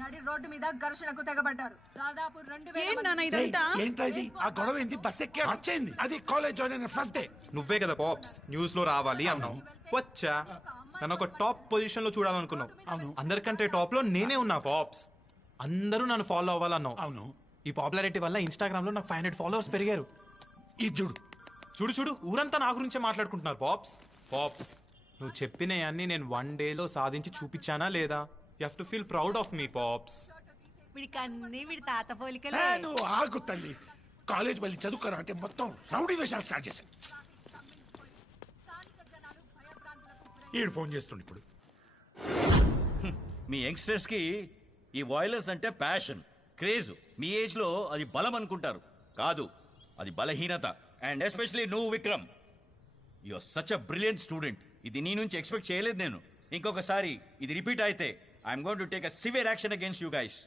నడి రోడ్డు మీద ఘర్షణకు తెగబడ్డారు. దాదాపు 2000 ఆ గొడవ ఏంటి? బస్ ఎక్కే వచ్చేయండి. అది కాలేజ్ జాయిన్ అయిన ఫస్ట్ డే. నువ్వే కదా పాప్స్ న్యూస్ లో రావాలి అన్నావు. వచ్చా, నన్ను ఒక టాప్ పొజిషన్ లో చూడాలనుకున్నావు. అవును. అందరికంటే టాప్ లో నేనే ఉన్నా పాప్స్. అందరూ నన్ను ఫాలో అవ్వాలన్నావు. అవును. ఈ పాపులారిటీ వల్ల ఇన్స్టాగ్రామ్ లో నాకు 500 ఫాలోవర్స్ పెరిగారు. ఇది చూడు చూడు చూడు, ఊరంతా నా గురించే మాట్లాడుకుంటున్నారు. పాప్స్ పాప్స్ నువ్వు చెప్పినవన్నీ నేను 1 డేలో సాధించి చూపించానా లేదా? You have to feel proud of me pops. వీడి తాత పోలికలే. నువ్వు ఆగు తల్లి. కాలేజ్ వెళ్ళి చదువుకోరా అంటే మొత్తం రౌడీ వేషాలు స్టార్ట్ చేశాను. ఈడు ఫోన్ చేస్తుండు ఇప్పుడు. మీ యంగ్స్టర్స్ కి ఈ వాయిలెన్స్ అంటే ప్యాషన్, క్రేజ్. మీ ఏజ్ లో అది బలం అనుకుంటారు, కాదు, అది బలహీనత. అండ్ ఎస్పెషలీ నువ్వు Vikram, you are such a brilliant student. ఇది నీ నుంచి ఎక్స్పెక్ట్ చేయలేదు నేను. ఇంకొకసారి ఇది రిపీట్ అయితే I'm going to take a severe action against you guys.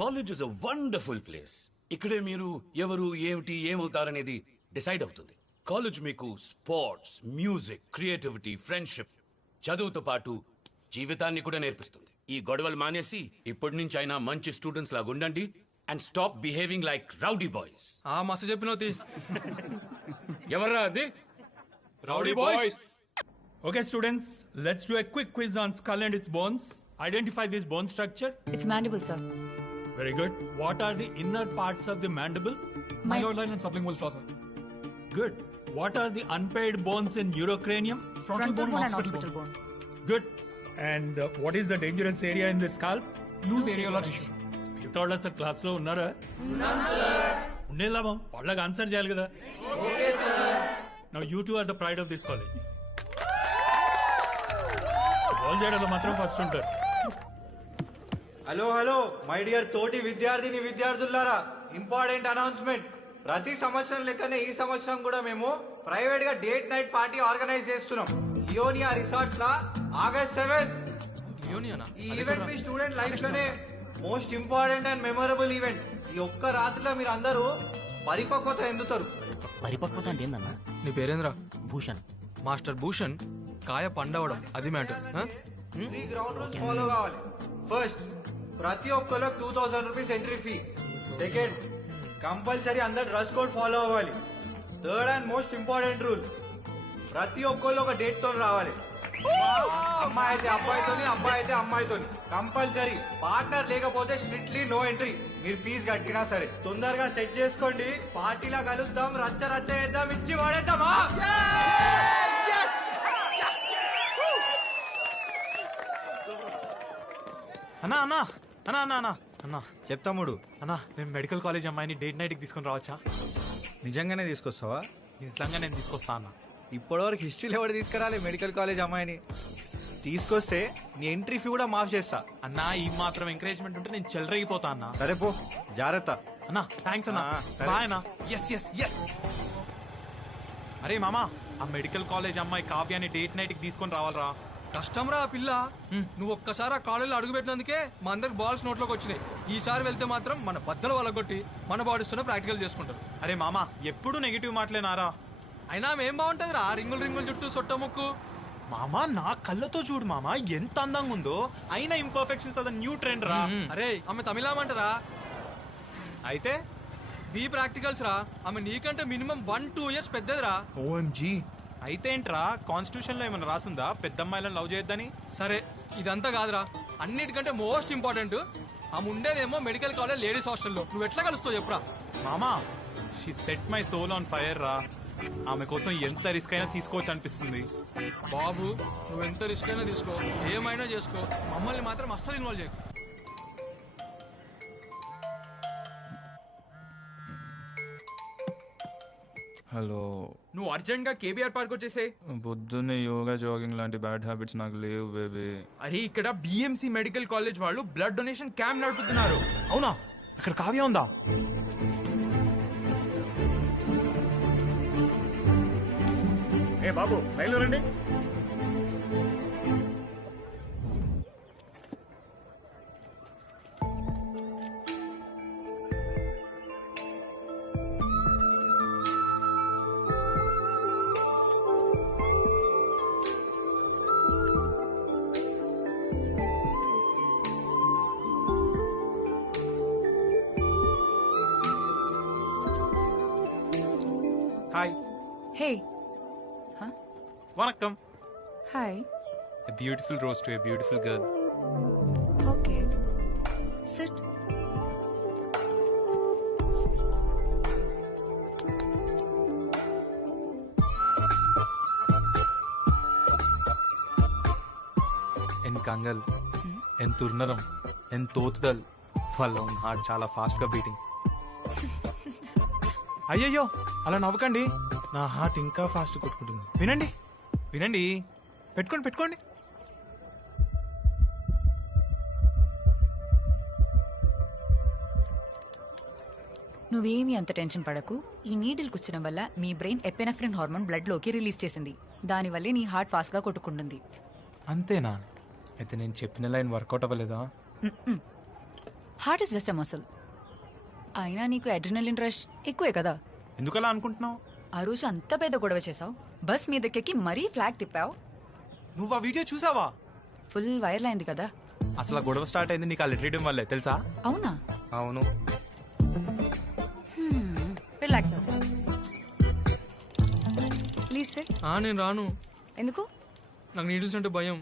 College is a wonderful place. ఇక్కడే మీరు ఎవరు ఏమిటి ఏమవుతారనేది డిసైడ్ అవుతుంది. కాలేజ్ మీకు స్పోర్ట్స్, మ్యూజిక్, క్రియేటివిటీ, ఫ్రెండ్షిప్, చదువుతో పాటు జీవితాన్ని కూడా నేర్పిస్తుంది. ఈ గొడవలు మానేసి ఇప్పటి నుంచి అయినా మంచి స్టూడెంట్స్ లాగా ఉండండి and stop behaving like rowdy boys. మస్తు చెప్పినవుతి. ఎవర్రా అది? Rowdy boys. Okay, students, let's do a quick quiz on skull and its bones. Identify this bone structure. It's mandible, sir. Very good. What are the inner parts of the mandible? Myloid and sublingual fossa. Good. What are the unpaired bones in urocranium? Frontal bone and occipital bone. Good. And what is the dangerous area in the scalp? Loose areolar tissue. You thought us a class lo unnara? Unnam sir. Undela ma'am. Vallaga answer cheyali kada. Okay sir. Now you two are the pride of this college. All చేయడంలో మాత్రం first ఉంటారు. Hello hello my dear తోటి విద్యార్థిని విద్యార్థులారా, important announcement. ప్రతి సంవత్సరం లెక్కనే ఈ సంవత్సరం కూడా మేము ప్రైవేట్ గా డేట్ నైట్ పార్టీ ఆర్గనైజ్ చేస్తున్నాం లియోనియా రిసార్ట్స్ లా ఆగస్ట్ 7th. ఈ ఈవెంట్ మీ స్టూడెంట్ లైఫ్ లోనే most important and memorable event. ఈ ఒక్క రాత్రిలో మీరు అందరూ పరిపక్వత ఎందుతారు. పరిపక్వత అంటే ఏందన్నా? నీ పేరేంద్ర? భూషణ్. మాస్టర్ భూషణ్ కాయ పండవడం అది మ్యాటర్. 3 గ్రౌండ్ రూల్స్ ఫాలో కావాలి. ఫస్ట్, ప్రతి ఒక్కరికి 2000 rupees entry fee. Second, compulsory అందరు డ్రెస్ కోడ్ ఫాలో అవ్వాలి. Third and most important rule, ప్రతి ఒక్కళ్ళు ఒక డేట్ తో రావాలి. అమ్మాయి అయితే అబ్బాయితోని, అబ్బాయి అయితే అమ్మాయితోని. కంపల్సరీ. పార్ట్నర్ లేకపోతే స్ట్రిక్ట్లీ నో ఎంట్రీ. మీరు ఫీజు కట్టినా సరే. తొందరగా సెట్ చేసుకోండి. పార్టీలా కలుద్దాం, రచ్చ రచ్చ చేద్దాం, ఇచ్చి వాడేద్దామా? అన్నా అన్నా అన్నా అన్నా అన్నా అన్నా చెప్తాముడు. అన్నా, నేను మెడికల్ కాలేజ్ అమ్మాయిని డేట్ నైట్కి తీసుకొని రావచ్చా? నిజంగానే తీసుకొస్తావా? నిజంగా నేను తీసుకొస్తా అన్న. ఇప్పటివరకు హిస్టరీలో ఎవరు తీసుకురాలి మెడికల్ కాలేజ్ అమ్మాయిని. తీసుకొస్తే నీ ఎంట్రీ ఫీ కూడా మాఫ్ చేస్తా. అన్నా, ఈ మాత్రం ఎంకరేజ్మెంట్ ఉంటే నేను చెలరేగిపోతా అన్నా. సరే పో, జాగ్రత్త. అన్నా థ్యాంక్స్ అన్నా. బాయ్ అన్నా. Yes yes yes. అరే మామా, ఆ మెడికల్ కాలేజ్ అమ్మాయి కావ్యాన్ని డేట్ నైట్కి తీసుకొని రావాలరా. కష్టం రా పిల్ల. నువ్వు ఒక్కసారి ఆ కాలేజీలో అడుగు పెట్టినందుకే మా అందరికి బాల్స్ నోట్లోకి వచ్చినాయి. ఈసారి వెళ్తే మాత్రం మన బద్దలు వలగొట్టి మన బాడీస్తోనే ప్రాక్టికల్ చేసుకుంటారు. అరే మామా, ఎప్పుడు నెగిటివ్ మాటలేనారా? అయినా ఏం బాగుంటది రా, రింగులు రింగులు చుట్టూ సొట్ట ముక్కు. మామా, నా కళ్ళతో చూడు మామా ఎంత అందంగా ఉందో. అయినా ఇంపర్ఫెక్షన్స్ అద న్యూ ట్రెండ్ రా. అరే ఆమె తమిళమంటారా? అయితే బీ ప్రాక్టికల్స్ రా. ఆమె నీకంటే మినిమం 1-2 years పెద్దదిరా. ఓఎంజీ. అయితే ఏంట్రా, కాన్స్టిట్యూషన్ లో ఏమైనా రాసుందా పెద్దమ్మాయిలను లవ్ చేయొద్దని? సరే ఇదంతా కాదురా, అన్నిటికంటే మోస్ట్ ఇంపార్టెంట్ ఆమె ఉండేదేమో మెడికల్ కాలేజ్ లేడీస్ హాస్టల్లో. నువ్వు ఎట్లా కలుస్తావు చెప్పురా? మామా she set my soul on fire రా. ఆమె కోసం ఎంత రిస్క్ అయినా తీసుకోవచ్చు అనిపిస్తుంది. బాబు నువ్వు ఎంత రిస్క్ అయినా తీసుకో, ఏమైనా చేసుకో, మమ్మల్ని మాత్రం అస్సలు ఇన్వాల్వ్ చేయకు. హలో, నువ్వు అర్జెంట్ గా కేబీఆర్ పార్క్ వచ్చేసే. పొద్దున్నే యోగా జాగింగ్ లాంటి బ్యాడ్ హ్యాబిట్స్ నాకు లేవు బేబీ. అరే ఇక్కడ బిఎంసి మెడికల్ కాలేజ్ వాళ్ళు బ్లడ్ డొనేషన్ క్యాంప్ నడుపుతున్నారు. అవునా? అక్కడ కావ్య ఉందా? ఏ బాబు లైన్లో రండి. హాయ్. హే. వనక్కం. Hi. A beautiful rose to a beautiful girl. Okay. Sit. ఎన్ కంగల్, ఎన్ తుర్నరం, ఎన్ తోతుదల్. వాళ్ళ ఉన్న హార్ట్ చాలా ఫాస్ట్ గా బీటింగ్. అయ్యయ్యో అలా నవ్వకండి, నా హార్ట్ ఇంకా ఫాస్ట్ కొట్టుకుంటుంది. వినండి వినండి, పెట్టుకోండి పెట్టుకోండి. నువ్వేమీ అంత టెన్షన్ పడకు. ఈ నీడిల్ కూర్చడం వల్ల మీ బ్రెయిన్ ఎపెనెఫ్రిన్ హార్మోన్ బ్లడ్ లోకి రిలీజ్ చేసింది. దానివల్లే నీ హార్ట్ ఫాస్ట్ గా కొట్టుకుంటుంది. అంతేనా? అయితే నేను చెప్పిన లైన్ వర్కౌట్ అవ్వలేదా? Heart is just a muscle. అయినా నీకు అడ్రినలిన్ రష్ ఎక్కువే కదా. ఎందుకలా అనుకుంటున్నావు? ఆ రోజు అంత పెద్ద గొడవ చేసావు, బస్ మీదకెక్కి మరీ ఫ్లాగ్ తిప్పావు. నువ్వు ఆ వీడియో చూసావా? ఫుల్ వైరల్ అయింది కదా. అసలు ఆ గొడవ స్టార్ట్ అయింది నీకు ఆ లెటర్ ఇవ్వడం వల్లే తెలుసా? అవునా? అవును. రిలాక్స్ అవ్వు. Please sir. నేను రాను. ఎందుకు? నాకు నీడిల్స్ అంటే భయం.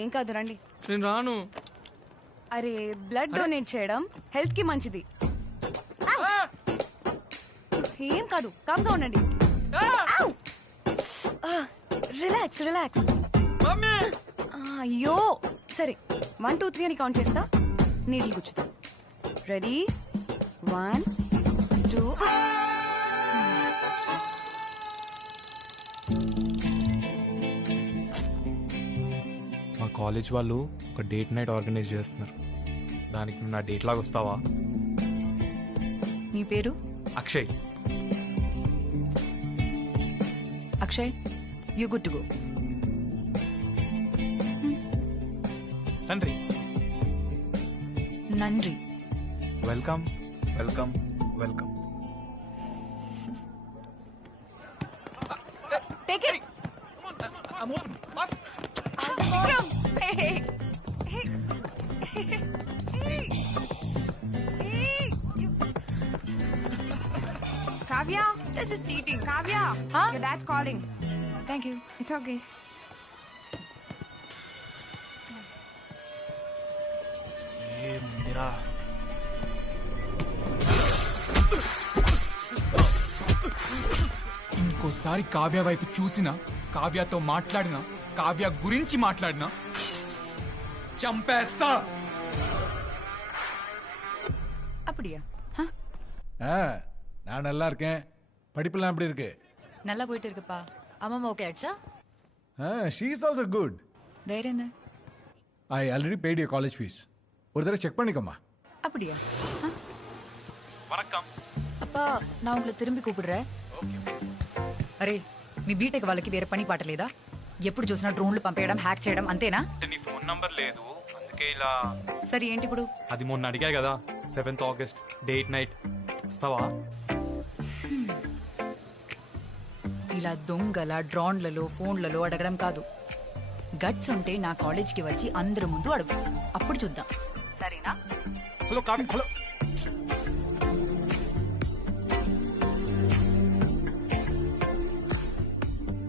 ఏం కాదు రండి. నేను రాను. అరే బ్లడ్ డొనేట్ చేయడం హెల్త్ కి మంచిది. ఏం కాదు, కామ్గా ఉండండి. Relax relax. అయ్యో సరే, 1 2 3 అని కౌంట్ చేస్తా. నీళ్ళు గుచ్చుతా. రెడీ? 1 2. మా కాలేజ్ వాళ్ళు ఒక డేట్ నైట్ ఆర్గనైజ్ చేస్తున్నారు. దానికి నువ్వు నా డేట్ లాగా వస్తావా? నీ పేరు? Akshay. Akshay, you good to go. తండ్రి. నండ్రి. Welcome welcome welcome. Take it. Kavya, this is cheating. Kavya, Huh? your dad's calling. Thank you. It's okay. ఇంకోసారి కావ్య వైపు చూసినా, కావ్యతో మాట్లాడినా, కావ్య గురించి మాట్లాడినా చంపేస్తా. அப்படியா? நான் நல்லா இருக்கேன். படிப்பெல்லாம் எப்படி இருக்கு? நல்லா போயிட்டு இருக்குப்பா. அம்மா ஓகே ஆயிடுச்சா? She is also good. வேற என்ன? I already paid your college fees. ஒரு தடவை செக் பண்ணிக்கோமா. அப்படியா? வணக்கம். அப்பா நான் உங்களை திரும்பி கூப்பிடுறேன். అరే మీ బీటెక్ వాళ్ళకి వేరే పని పాట లేదా? ఎప్పుడు చూసినా డ్రోన్లు పంపేయడం, హ్యాక్ చేయడం అంతేనా? నీ ఫోన్ నంబర్ లేదు అందుకే ఇలా. సరే ఏంటి ఇప్పుడు? అది మొన్న అడిగా కదా, 7th August డేట్ నైట్ వస్తావా? ఇలా దొంగల డ్రోన్లలో ఫోన్లలో అడగడం కాదు. గట్స్ ఉంటే నా కాలేజ్కి వచ్చి అందరి ముందు అడుగు, అప్పుడు చూద్దాం. సరేనా? హలో కావ్య. హలో.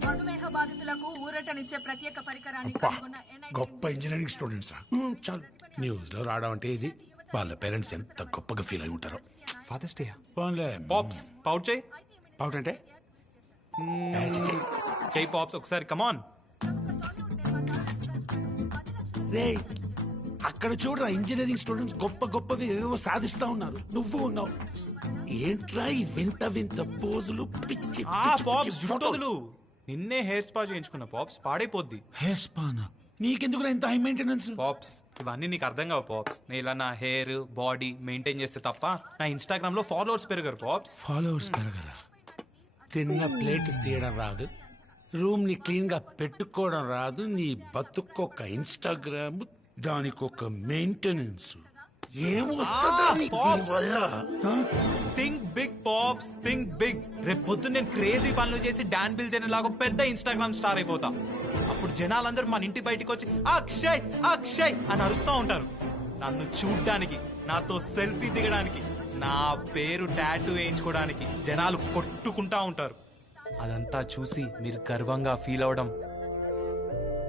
మధుమేహ బాధితులకు ఊరటనిచ్చే ప్రత్యేక పరికరాన్ని అబ్బా, కనుగొన్న NIT గొప్ప ఇంజనీరింగ్ స్టూడెంట్స్ రా. చాలు. న్యూస్ లో రావడం అంటే ఇది వాళ్ళ పేరెంట్స్ ఎంత గొప్పగా ఫీల్ అయి ఉంటారో. ఫాదర్స్ డే పోన్లే. పాప్స్ పౌట్ చేయి. పౌట్ అంటే చేయి పాప్స్ ఒకసారి కమాన్. రే అక్కడ చూడరా ఇంజనీరింగ్ స్టూడెంట్స్ గొప్ప గొప్పవి ఏవో సాధిస్తా ఉన్నారు, నువ్వు ఉన్నావు. ఏంట్రా ఈ వింత వింత పోజులు, పిచ్చి పాప్స్ జుట్టోదులు. నిన్నే హెయిర్ స్పా చేయించుకున్న పాప్స్, పాడైపోద్ది. హెయిర్ స్పానా? నీకెందుకు ఇంత హై మెయింటెనెన్స్? పాప్స్ ఇవన్నీ నీకు అర్థం కావు పాప్స్. నేను ఇలా నా హెయిర్ బాడీ మెయింటైన్ చేస్తే తప్ప నా ఇన్స్టాగ్రామ్ లో ఫాలోవర్స్ పెరగరు పాప్స్. ఫాలోవర్స్ పెరగరా? తిన్న ప్లేట్ తీయడం రాదు, రూమ్ ని క్లీన్ గా పెట్టుకోవడం రాదు, నీ బతుకొక ఇన్స్టాగ్రామ్, దానికొక maintenance. Think big pops, think big. రేపు పొద్దున్న నేను క్రేజీ పనులు చేసి డాన్ బిల్ చేయడం లాగా పెద్ద ఇన్స్టాగ్రామ్ స్టార్ అయిపోతా. అప్పుడు జనాలందరూ మన ఇంటి బయటికి వచ్చి అక్షయ్ అక్షయ్ అని అరుస్తూ ఉంటారు. నన్ను చూడ్డానికి, నాతో సెల్ఫీ దిగడానికి, నా పేరు టాటూ వేయించుకోవడానికి జనాలు కొట్టుకుంటా ఉంటారు. అదంతా చూసి మీరు గర్వంగా ఫీల్ అవడం,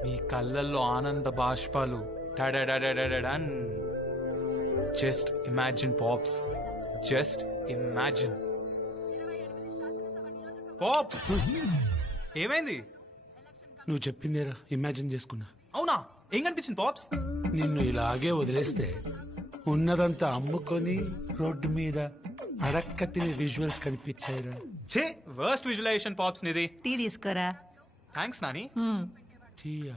మీ కళ్ళల్లో ఆనంద బాష్పాలు టాడాడాడాడాడాన్. Just imagine pops, just imagine. Pops ఏమైంది? నువ్వు చెప్పిందేరా ఇమాజిన్ చేసుకున్నా. అవునా? ఏం కనిపించింది పాప్స్? నిన్ను ఇలాగే వదిలేస్తే ఉన్నదంతా అమ్ముకొని రోడ్డు మీద అడక్క తినే విజువల్స్ కనిపించాయిరా. ఛే, వర్స్ట్ విజువలైజేషన్ పాప్స్ నిది. టీ తీసుకోరా. థ్యాంక్స్ నాని. టీయా?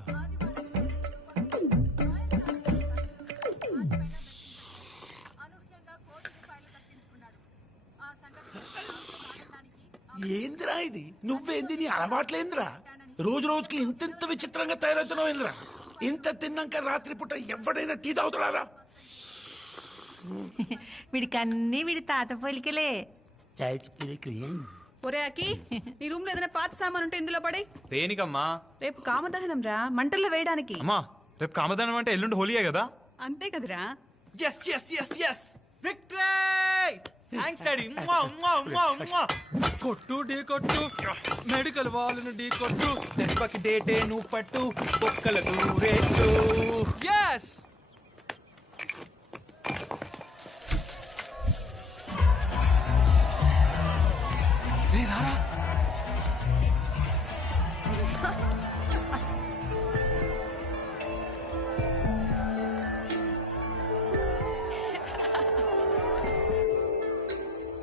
ఏందిరా ఇది? నువ్వేంది? నీ అలవాట్లేందిరా? రోజు రోజుకి ఇంత విచిత్రంగా తయారవుతున్నావు ఏందిరా? ఇంత తిన్నాక రాత్రిపూట ఎవడైనా టీ తాగుతాడా? వీడికి అన్ని వీడి తాత పోలికలే. ఒరే అకి, నీ రూమ్ లో ఏదైనా పాత సామాన్ ఉంటే ఇందులో పడి. దేనికమ్మా? రేపు కామదహనం రా, మంటల్లో వేయడానికి. అమ్మా రేపు కామదహనం అంటే ఎల్లుండి హోలీయే కదా? అంతే కదరా. Yes yes yes yes victory! Thanks daddy. కొట్టు ఢీ కొట్టు, మెడికల్ వాళ్ళను ఢీ కొట్టు, దెబ్బకి డేటే నువ్వు పట్టు, ఒక్కలకు రేటు. yes రే రారా.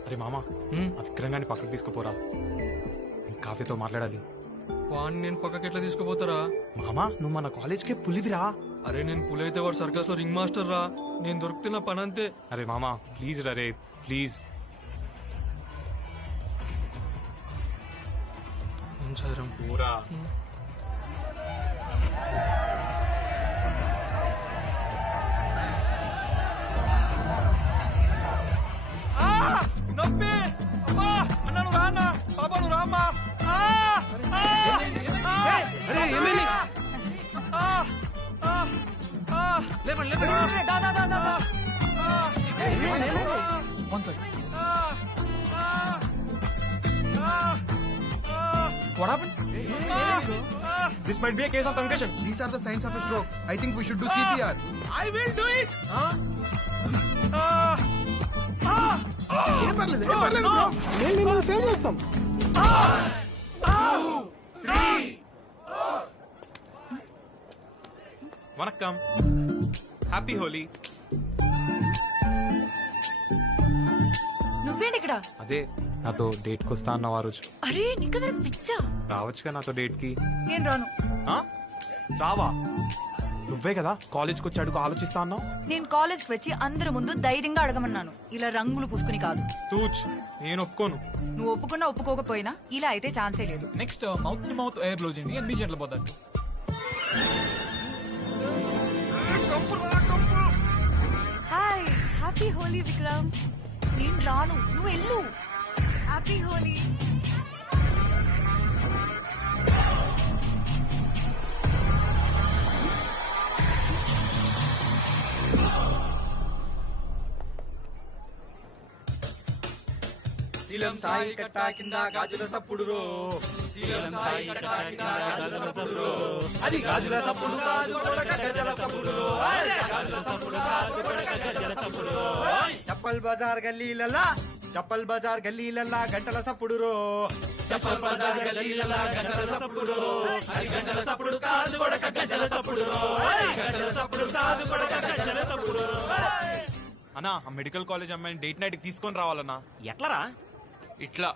అరే మామా, ఆ విక్రంగాన్ని పక్కకు తీసుకుపోరా, కాఫీతో మాట్లాడాలి. వాడిని నేను పక్కకి ఎట్లా తీసుకుపోతారా? మామా నువ్వు మన కాలేజ్కే పులివిరా. అరే నేను పులి అయితే వాడు సర్కస్ లో రింగ్ మాస్టర్ రా. నేను దొరుకుతున్న పని అంతే. అరే మామా ప్లీజ్ రా రే, ప్లీజ్. సారం పూరా నొప్పి. అమ్మా అన్న నువ్వు రానా? బాబా నువ్వు రామ్మా. What happened? This might be a case of concussion. These are the signs of a stroke. I think we should do CPR. I will do it. ఏం పర్లేదు బ్రో, నేను సేవ్ చేస్తాం. వణక్కం, హ్యాపీ హోలీ. నువ్వేంటి ఇక్కడ? అదే నాతో డేట్కి వస్తా అన్నావు ఆ రోజు. అరే నీకు పిచ్చా? రావచ్చుగా నాతో డేట్కి. నేను రాను. రావా? నువ్వే కదా కాలేజ్కి వచ్చి అడుగు ఆలోచిస్తా అన్నావు. నేను కాలేజ్కి వచ్చి అందరి ముందు ధైర్యంగా అడగమన్నాను, ఇలా రంగులు పూసుకుని కాదు. తూచ్, నేను ఒప్పుకోను. నువ్వు ఒప్పుకున్నా ఒప్పుకోకపోయినా ఇలా అయితే ఛాన్సే లేదు. Next mouth to mouth air blow చేయండి అండ్ మీ జెంట్లు పోతారు. Hi, happy Holi Vikram. నేను రాను, నువ్వు వెళ్ళు. హ్యాపీ హోలీ. శీలం సాయి కట్టా కింద గాజుల సప్పుడు రో శీలం సాయి కట్టా కింద గాజుల సప్పుడు రో అది గాజుల సప్పుడు కాదు కొడక గజల సప్పుడు రో అరే గాజుల సప్పుడు కాదు కొడక గజల సప్పుడు రో చప్పల్ బజార్ గల్లీలల్లా చప్పల్ బజార్ గల్లీలల్లా గంటల సప్పుడు రో చప్పల్ బజార్ గల్లీలల్లా గంటల సప్పుడు రో అది గంటల సప్పుడు కాదు కొడక గజల సప్పుడు రో అరే గజల సప్పుడు కాదు కొడక గజల సప్పుడు రో అన్నా ఆ మెడికల్ కాలేజ్ అమ్మాయిని డేట్ నైట్ తీసుకొని రావాలన్నా. ఎట్లరా? ఇట్లా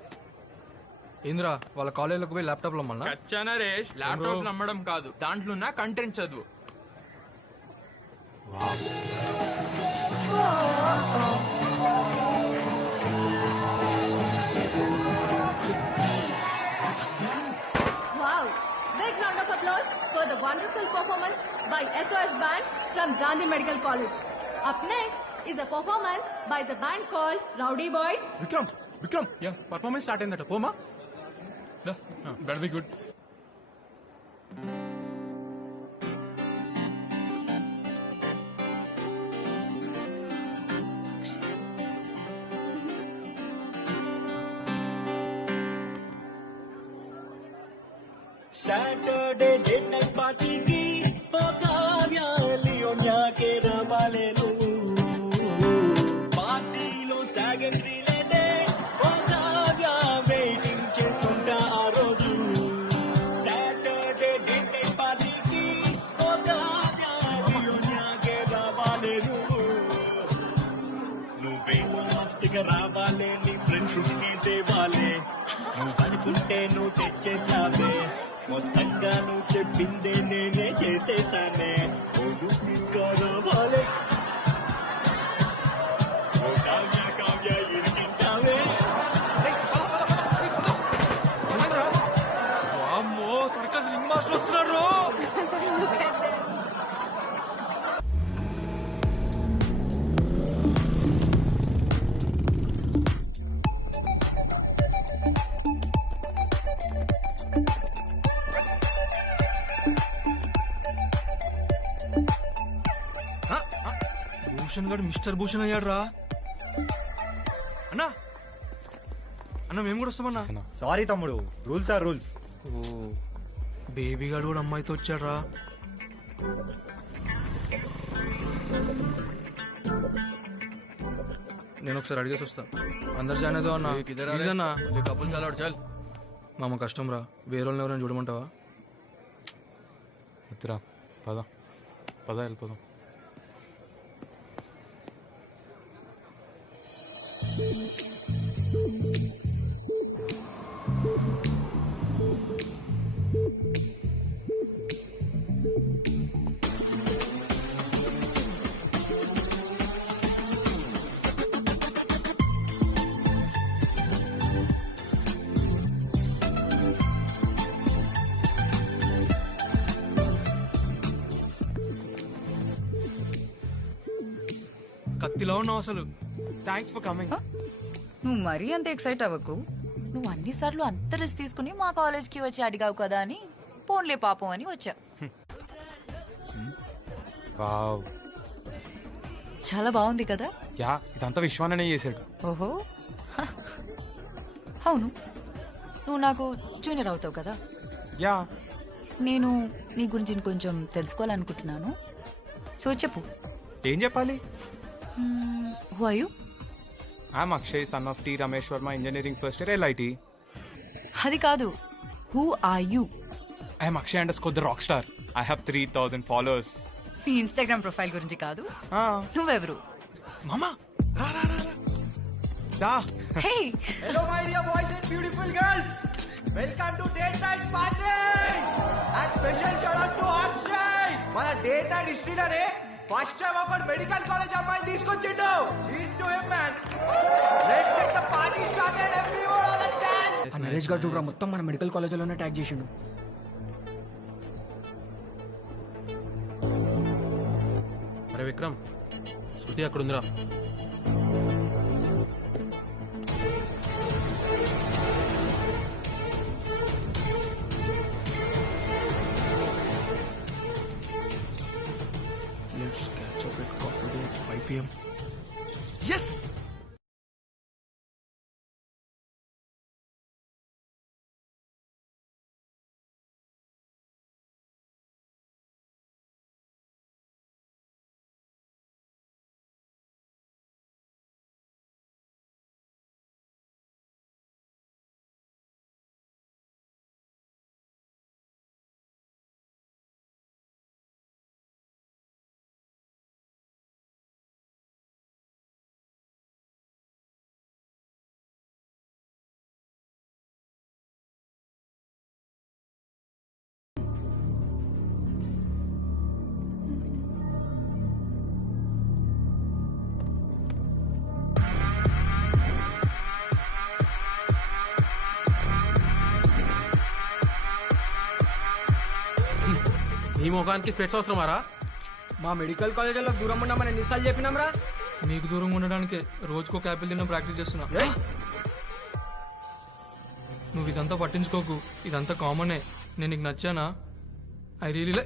ఇంద్రా వాళ్ళ కాలేజీలోకి పోయి ల్యాప్టాప్ లో మళ్ళా కచ్చా నరేష్ ల్యాప్టాప్ నమ్మడం కాదు, దాంట్లో ఉన్న కంటెంట్ చదువు. Wow! Big round of applause for the wonderful performance by SOS Band from Gandhi Medical College. Up next is a performance by the band called Rowdy Boys. Vikram ya performance start అయిందట పోమా that be good. Saturday date night పార్టీకి లియోన్యాకే రావాలేను పార్టీలో stagger లేదే waiting చేస్తుంటా ఆ రోజు Saturday date night పార్టీకి లియోన్యాకే రావాలేను నువ్వేమో మస్తుగా రావాలే నీ ఫ్రెండ్షిప్ కి తేవాలే నువ్వు అనుకుంటే నువ్వు తెచ్చేస్తావే మొత్తంగా నువ్వు చెప్పిందే నేనే చేసేసానే రావాలి కావ్య కావ్య ఇరికించావే అమ్మో సర్కస్ రింగ్ మాస్టర్ వస్తున్నారు. భూషణ్ గారు మిస్టర్ భూషణ్ అయ్యాడు రా. అన్నా అన్న మేము కూడా వస్తామన్నా. సారీ తమ్ముడు, రూల్స్ ఆర్ రూల్స్. ఓ బేబీ గారు కూడా అమ్మాయితో వచ్చాడు రా. నేను ఒకసారి అడిగేసి వస్తా. అందరు జాయిన్ అవుతావు అన్న. అన్నా కపుల్ చాలా చాలు మామ కష్టం రా. వేరే వాళ్ళని ఎవరైనా చూడమంటావా? వద్దురా, పద పద వెళ్ళిపోదాం. కత్తిలో ఉన్నావు అసలు. Thanks for coming. నువ్వు మరీ అంత ఎక్సైట్ అవ్వకు. నువ్వు అన్నిసార్లు అంత రిస్క్ తీసుకుని మా కాలేజ్కి వచ్చి అడిగావు కదా అని పోన్లే పాపం అని వచ్చా. వావ్, చాలా బాగుంది కదా. యా ఇదంతా విశ్వాననే చేశాడు. ఓహో అవును, నువ్వు నాకు జూనియర్ అవుతావు కదా. యా నేను నీ గురించి ఇంకొంచెం తెలుసుకోవాలనుకుంటున్నాను. సో చెప్పు. ఏం చెప్పాలి? Who are you? I'm Akshay, son of T Ramesh Varma, engineering first year LIT. అది కాదు, who are you? I'm Akshay underscore the rock star. I have 3000 followers. నీ ఇన్స్టాగ్రామ్ ప్రొఫైల్ గురించి కాదు. నువ్వెవరు? మామా రా రా రా దా. Hey hello my dear boys and beautiful girls, welcome to date night party and special shout out to Akshay. మన డేట్ నైట్ హిస్టరీలోనే ఫస్ట్ టైం ఒక మెడికల్ కాలేజ్ అమ్మాయిని తీసుకొచ్చిండు. Is to him man. Let's get the party started everyone all the time. ఆ నరేష్ గారు చూడరా మొత్తం మన మెడికల్ కాలేజీలోనే ట్యాగ్ చేసిండు. అరే విక్రమ్, శృతి అక్కడ ఉందిరా. Let's catch up at coffee day at 5 PM. Yes! నీ ముఖానికి స్పెట్స్ అవసరమారా? మా మెడికల్ కాలేజీలో దూరం ఉన్నామని ఎన్నిసార్లు చెప్పినాం రా. మీకు దూరంగా ఉండడానికి రోజుకో యాపిల్ తిన్న ప్రాక్టీస్ చేస్తున్నా. నువ్వు ఇదంతా పట్టించుకోకు, ఇదంతా కామనే. నేను నీకు నచ్చానా? ఐ రియలీ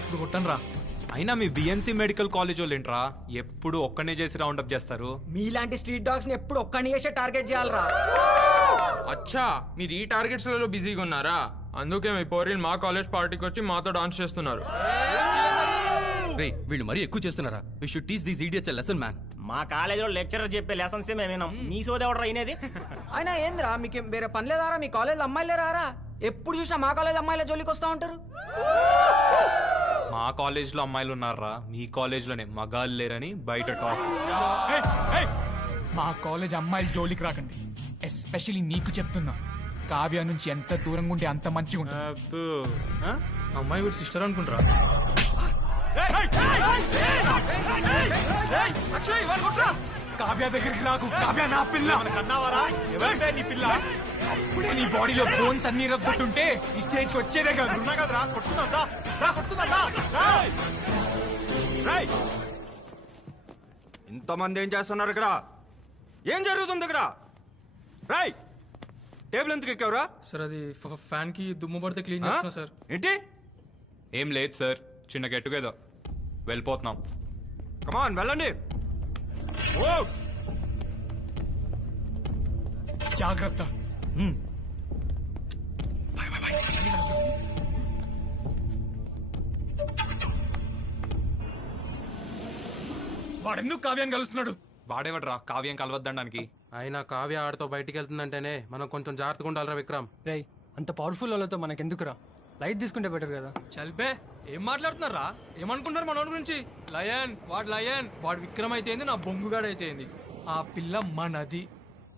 ఇప్పుడు కొట్టను రా. అయినా మీ బిఎన్సి మెడికల్ కాలేజ్ వాళ్ళు ఏంట్రా ఎప్పుడు ఒక్కనే చేసి రౌండ్ అప్ చేస్తారు? మీలాంటి స్ట్రీట్ డాగ్స్ ని ఎప్పుడు ఒక్కని చేసే టార్గెట్ చేయాలరా. అచ్చా, మీరు ఈ టార్గెట్స్ లలో బిజీగా ఉన్నారా? అందుకే మీ పోరీలు మా కాలేజ్ పార్టీకి వచ్చి మాతో డాన్స్ చేస్తున్నారు. వీళ్ళు మరీ ఎక్కువ చేస్తున్నారా? We should teach these idiots a lesson man. మా కాలేజీలో లెక్చరర్ చెప్పే లెసన్స్ మేము విన్నాం. నీ సోది ఎవడరా అయినది? అయినా ఏంద్రా మీకు వేరే పని లేదారా? మీ కాలేజ్ అమ్మాయిలే రారా? ఎప్పుడు చూసినా మా కాలేజ్ అమ్మాయిల జోలికి వస్తా ఉంటారు. మా కాలేజ్ లో అమ్మాయిలు ఉన్నారా? మీ కాలేజ్ లోనే మగాళ్ళు లేరని బయట టాక్. మా కాలేజ్ అమ్మాయిలు జోలికి రాకండి. ఎస్పెషల్లీ నీకు చెప్తున్నా, కావ్య నుంచి ఎంత దూరంగా ఉంటే అంత మంచిగా ఉంటుంది. అమ్మాయి వీడు సిస్టర్ అనుకుంటారా? కావ్య దగ్గరికి నాకు. కావ్య నా పిల్ల. కన్నావారా? ఎవరంటే నీ పిల్ల? అప్పుడే నీ బాడీలో బోన్స్ అన్ని రగ్గుతుంటే ఈ స్టేజ్ వచ్చేదే కాదు. కదరా కొట్టుకుందా ఇంతమంది ఏం చేస్తున్నారు ఇక్కడ? ఏం జరుగుతుంది ఇక్కడ? రాయ్, టేబుల్ ఎందుకు ఎక్కావురా? సార్ అది ఫ్యాన్ కి దుమ్ము పడితే క్లీన్ చేస్తున్నా సార్. ఏంటి? ఏం లేదు సార్, చిన్న గెట్ టుగెదర్. వెళ్ళిపోతున్నాం. కమాన్ వెళ్ళండి. జాగ్రత్త. వాడెందుకు కావ్యాన్ని కలుస్తున్నాడు? వాడేవాడ్రా కావ్యం కలవద్దడానికి? అయినా కావ్య ఆడితో బయటికి వెళ్తుందంటేనే మనం కొంచెం జాగ్రత్తగా ఉండాలిరా విక్రమ్. రేయ్, అంత పవర్ఫుల్ వాళ్ళతో మనకెందుకురా? లైట్ తీసుకుంటే బెటర్ కదా. చల్పే, ఏం మాట్లాడుతున్నారా? ఏమనుకుంటారు మనోడి గురించి? లయన్ వాడు విక్రమ్ అయితే ఏంది, నా బొంగుగాడు అయితే ఏంది. ఆ పిల్ల మనది.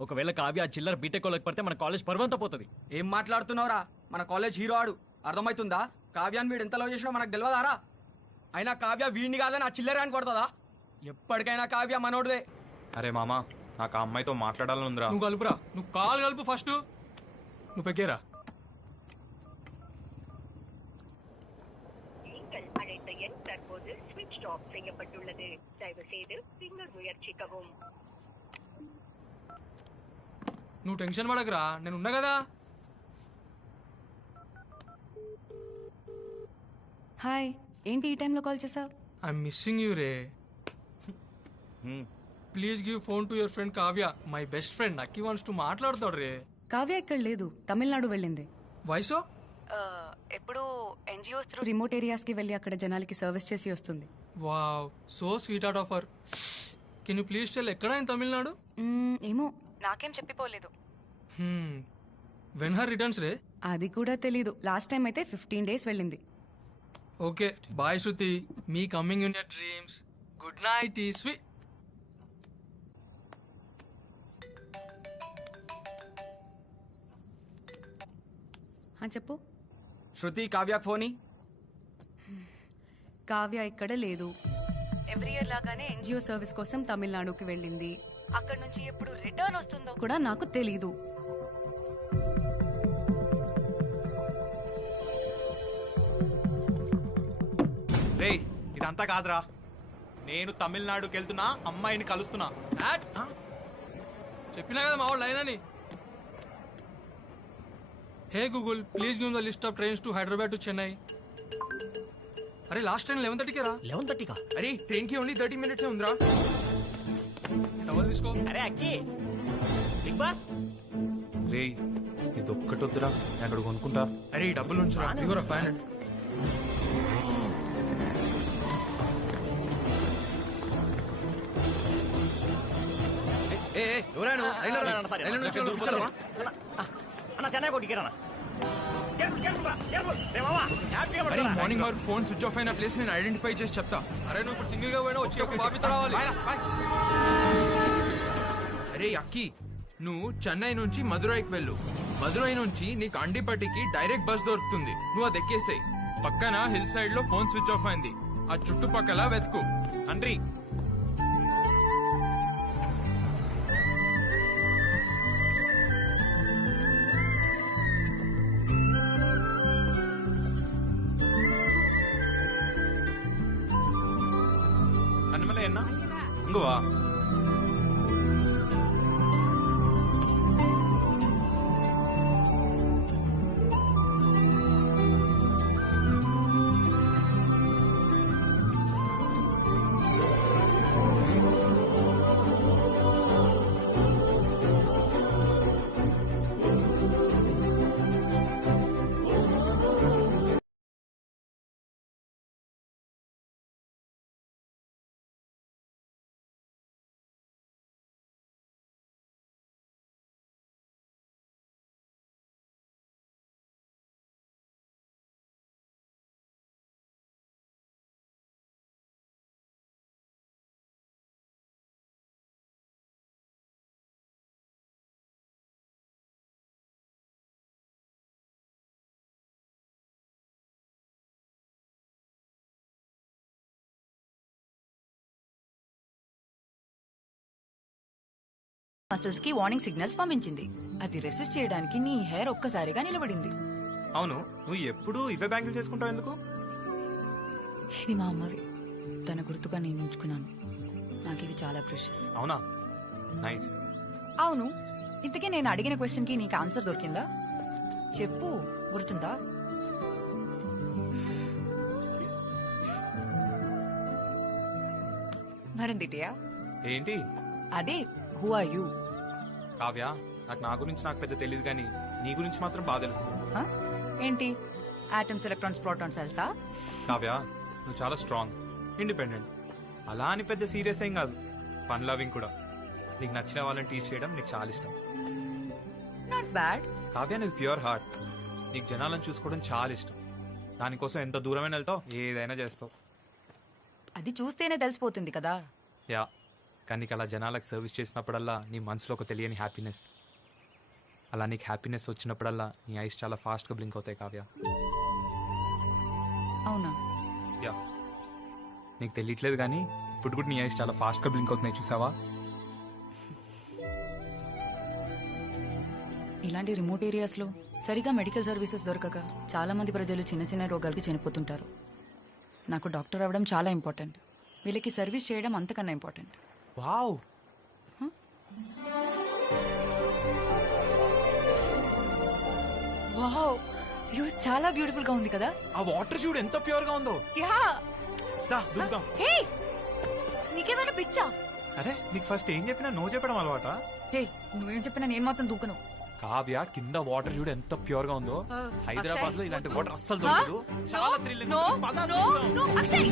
ఒకవేళ కావ్య చిల్లర బీటెక్ వాళ్ళకి పడితే మన కాలేజ్ పర్వంతో పోతుంది. ఏం మాట్లాడుతున్నావురా? మన కాలేజ్ హీరో ఆడు, అర్థమవుతుందా? కావ్యాన్ని వీడు ఎంత లవ్ చేసినా మనకు తెలియదారా? అయినా కావ్య వీడిని కాదని ఆ చిల్లర అని కొడుతుందా? ఎప్పటికైనా కావ్య మనోడివే. అరే మామా, నాకు ఆ అమ్మాయితో మాట్లాడాలని ఉందిరా. నువ్వు కలుపురా, నువ్వు కాలు కలుపు ఫస్ట్. నువ్వు పెక్కేరా. నువ్వు టెన్షన్ పడకరా, నేను ఉన్నా కదా. హాయ్, ఏంటి ఈ టైంలో కాల్ చేసావు? I'm missing you ray. Please give phone to your friend Kavya. My best friend నక్కి వాంట్స్ టు మాట్లాడతాడు రే. కావ్య ఇక్కడ లేదు, తమిళనాడు వెళ్ళింది. వయసు ఎప్పుడు ఎన్జిఓస్ త్రూ రిమోట్ ఏరియాస్ కి వెళ్ళి అక్కడ జనాలకి సర్వీస్ చేసి వస్తుంది. Wow, so sweet heart of her. Can you please tell ఎక్కడ ఇన్ తమిళనాడు? ఏమో, నాకేం చెప్పిపోలేదు. వెన్ హర్ రిటర్న్స్ రే? అది కూడా తెలీదు. లాస్ట్ టైం అయితే 15 days వెళ్ళింది. Okay bye Shruti, me coming in your dreams. Good night ఈ స్వీట్. చెప్పు. శృతి, కావ్య ఫోని. కావ్య ఇక్కడ లేదు. ఎవ్రీ ఇయర్ లాగానే ఎన్జిఓ సర్వీస్ కోసం తమిళనాడుకి వెళ్ళింది. అక్కడ నుంచి ఎప్పుడు రిటర్న్ వస్తుందో కూడా నాకు తెలీదు. రేయ్, ఇదంతా కాదురా. నేను తమిళనాడుకి వెళ్తున్నా, అమ్మాయిని కలుస్తున్నా. చెప్పినా కదా మా వాళ్ళు లైన్ అని. హే Google, please give the list of trains to Hyderabad to Chennai. అరే లాస్ట్ ట్రైన్ 11:30 రా. 11:30 అరే ట్రైన్ కి ఓన్లీ 30 minutes ఉందిరా. డబల్ తీసుకో. అరే అక్కి, బిగ్ బాస్. రేయ్, ఇది ఒక్కటి వద్దురా, అక్కడ కొనుక్కుంటా. అరే డబ్బులు ఉంచురా. ఇదిగోరా 500. మార్నింగ్ వరకు ఫోన్ స్విచ్ ఆఫ్ అయిన ప్లేస్ నేను ఐడెంటిఫై చేసి చెప్తా. అరే నువ్వు ఇప్పుడు సింగిల్ గా పోయినా వచ్చి బాబీతో రావాలి. అరే అక్కి, నువ్వు చెన్నై నుంచి మదురైకి వెళ్ళు. మదురై నుంచి నీకు అండిపట్టికి డైరెక్ట్ బస్ దొరుకుతుంది. నువ్వు అది ఎక్కేసాయి. పక్కన హిల్ సైడ్ లో ఫోన్ స్విచ్ ఆఫ్ అయింది. ఆ చుట్టుపక్కల వెతుకు. అండ్రి அண்ணமலை என்ன இங்க வா. మసిల్స్ కి వార్నింగ్ సిగ్నల్స్ పంపించింది. అది రెసిస్ట్ చేయడానికి నీ హెయిర్ ఒక్కసారిగా నిలబడింది. అవును, నువ్వు ఎప్పుడు ఇవే బ్యాంగిల్ చేసుకుంటావు ఎందుకు? ఇది మా అమ్మవి. తన గుర్తుగా నేను ఉంచుకున్నాను. నాకు ఇవి చాలా ప్రెషియస్. అవునా, నైస్. అవును, ఇంతకీ నేను అడిగిన క్వశ్చన్ కి నీకు ఆన్సర్ దొరికిందా? చెప్పు, గుర్తుందా? మరందిటియా? ఏంటి అదే, హూ ఆర్ యూ? కావ్య, నా గురించి నాకు పెద్ద తెలియదు కానీ నీ గురించి మాత్రం బాగా తెలుస్తుంది. ఏంటి, ఆటమ్స్, ఎలక్ట్రాన్స్, ప్రోటాన్స్ తెలుసా? కావ్య, నువ్వు చాలా స్ట్రాంగ్, ఇండిపెండెంట్. అలా అని పెద్ద సీరియస్ ఏం కాదు. ఫన్ లవింగ్ కూడా. నీకు నచ్చిన వాళ్ళని టీచ్ చేయడం నీకు చాలా ఇష్టం. Not bad. కావ్య, నీది ప్యూర్ హార్ట్. నీకు జనాలను చూసుకోవడం చాలా ఇష్టం. దానికోసం ఎంత దూరమైనా వెళ్తావు, ఏదైనా చేస్తావు. అది చూస్తేనే తెలిసిపోతుంది కదా. యా, కానీ నీకు అలా జనాలకు సర్వీస్ చేసినప్పుడల్లా నీ మనసులో ఒక తెలియని హ్యాపీనెస్. అలా నీకు హ్యాపీనెస్ వచ్చినప్పుడల్లా నీ ఐస్ చాలా ఫాస్ట్గా బ్లింక్ అవుతాయి కావ్య. అవునా? యా, నీకు తెలియట్లేదు కానీ ఇప్పుడు కూడా నీ ఐస్ చాలా ఫాస్ట్గా బ్లింక్ అవుతున్నాయి, చూసావా? ఇలాంటి రిమోట్ ఏరియాస్ లో సరిగా మెడికల్ సర్వీసెస్ దొరకక చాలా మంది ప్రజలు చిన్న చిన్న రోగాలకి చనిపోతుంటారు. నాకు డాక్టర్ అవ్వడం చాలా ఇంపార్టెంట్. వీళ్ళకి సర్వీస్ చేయడం అంతకన్నా ఇంపార్టెంట్. వావ్, వావ్, వ్యూ చాలా బ్యూటిఫుల్ గా ఉంది కదా. ఆ వాటర్ చూడు ఎంత ప్యూర్ గా ఉందో. యా, దా దూకుదాం. హే, నీకేమైనా పిచ్చా? అరే, నీకు ఫస్ట్ ఏం చెప్పినా నో చెప్పడం అలవాటా? హే, నువ్వేం చెప్పినా నేను మాత్రం దూకను. కావ్య, కింద వాటర్ చూడు ఎంత ప్యూర్ గా ఉందో. హైదరాబాద్ లో ఇలాంటి వాటర్ అస్సలు Huh? దొరకదు. చాలా థ్రిల్లింగ్. అక్షయ్,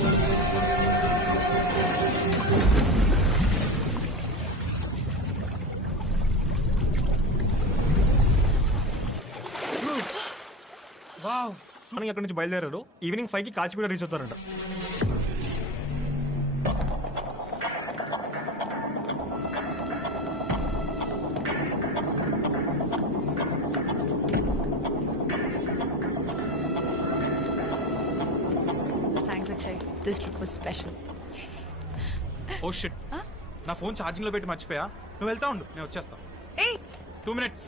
వావ్, మార్నింగ్ అక్కడి నుంచి బయలుదేరారు. ఈవినింగ్ 5కి కాచిగూడ రీచ్ అవుతారంట. Thanks Akshay, this trip was special. Oh shit, నా ఫోన్ ఛార్జింగ్ లో పెట్టి మర్చిపోయా. నువ్వు వెళ్తా ఉండు, నేను వచ్చేస్తా. 2 minutes.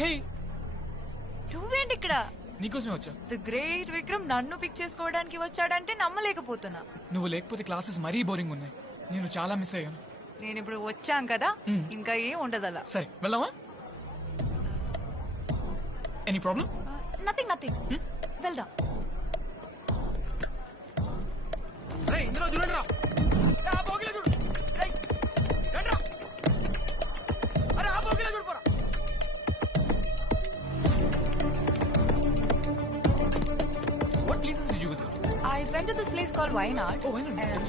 హే, నువ్వేంటి ఇక్కడ? నీకోసమే వచ్చా. ది గ్రేట్ విక్రమ్ నన్ను పిక్ చేసుకోవడానికి వచ్చాడంటే నమ్మలేకపోతున్నా. నువ్వు లేకపోతే క్లాసెస్ మరీ బోరింగ్ ఉన్నాయి. నేను చాలా మిస్ అయ్యాను. నేను ఇప్పుడు వచ్చాం కదా, ఇంకా ఏం ఉండదు అలా. సరే, వెళ్దామా? Any problem? నథింగ్ నథింగ్, వెళ్దాం. ఇందులో చూడండి రా. ఆ బోగిలో చూడు. రండి రా. అరే, ఆ బోగిలో చూడు పోరా. What please? I went to this place called Wayanad. Oh, Wayanad.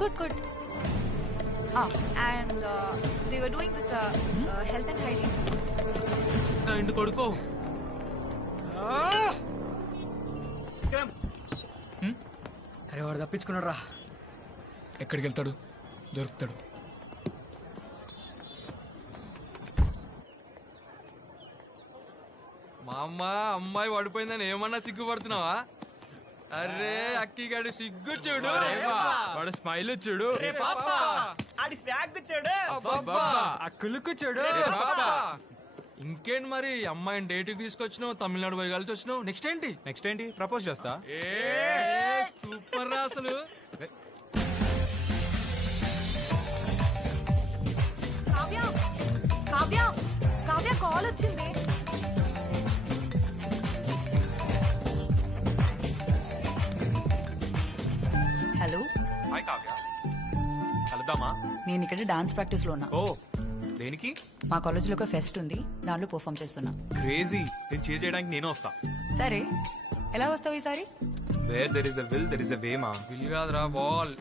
Good. And they were doing this health and hygiene. ఇంటి కొడుకో అరే వాడు తప్పించుకున్నాడు రా. ఎక్కడికి వెళ్తాడు? దొరుకుతాడు. మా అమ్మ అమ్మాయి పడిపోయిందని ఏమన్నా సిగ్గుపడుతున్నావా? అరే అక్కి గడి సిగ్గు చూడు, వాడు స్మైల్ చూడు, ఆ కులుకు చూడు. ఇంకేంటి మరి అమ్మాయిని డేట్కి తీసుకొచ్చినావు, తమిళనాడు పోయి కలిసి వచ్చినావు. నెక్స్ట్ ఏంటి? ప్రపోజ్ చేస్తా. సూపర్ రా అసలు. కావ్య కాల్ వచ్చింది. హలో, హాయ్ కావ్య, కలుద్దామా? నేను ఇక్కడ డాన్స్ ప్రాక్టీస్ లో ఉన్నా. ఓ, దేనికి? మా కాలేజీలో ఒక ఫెస్ట్ ఉంది, దానిలో పర్ఫామ్ చేస్తున్నా. క్రేజీ. నేను చీర్ చేయడానికి నేను వస్తా. సరే, ఎలా వస్తావు ఈసారి? Where there is a will there is a way మా. విల్ కాదురా బాల్.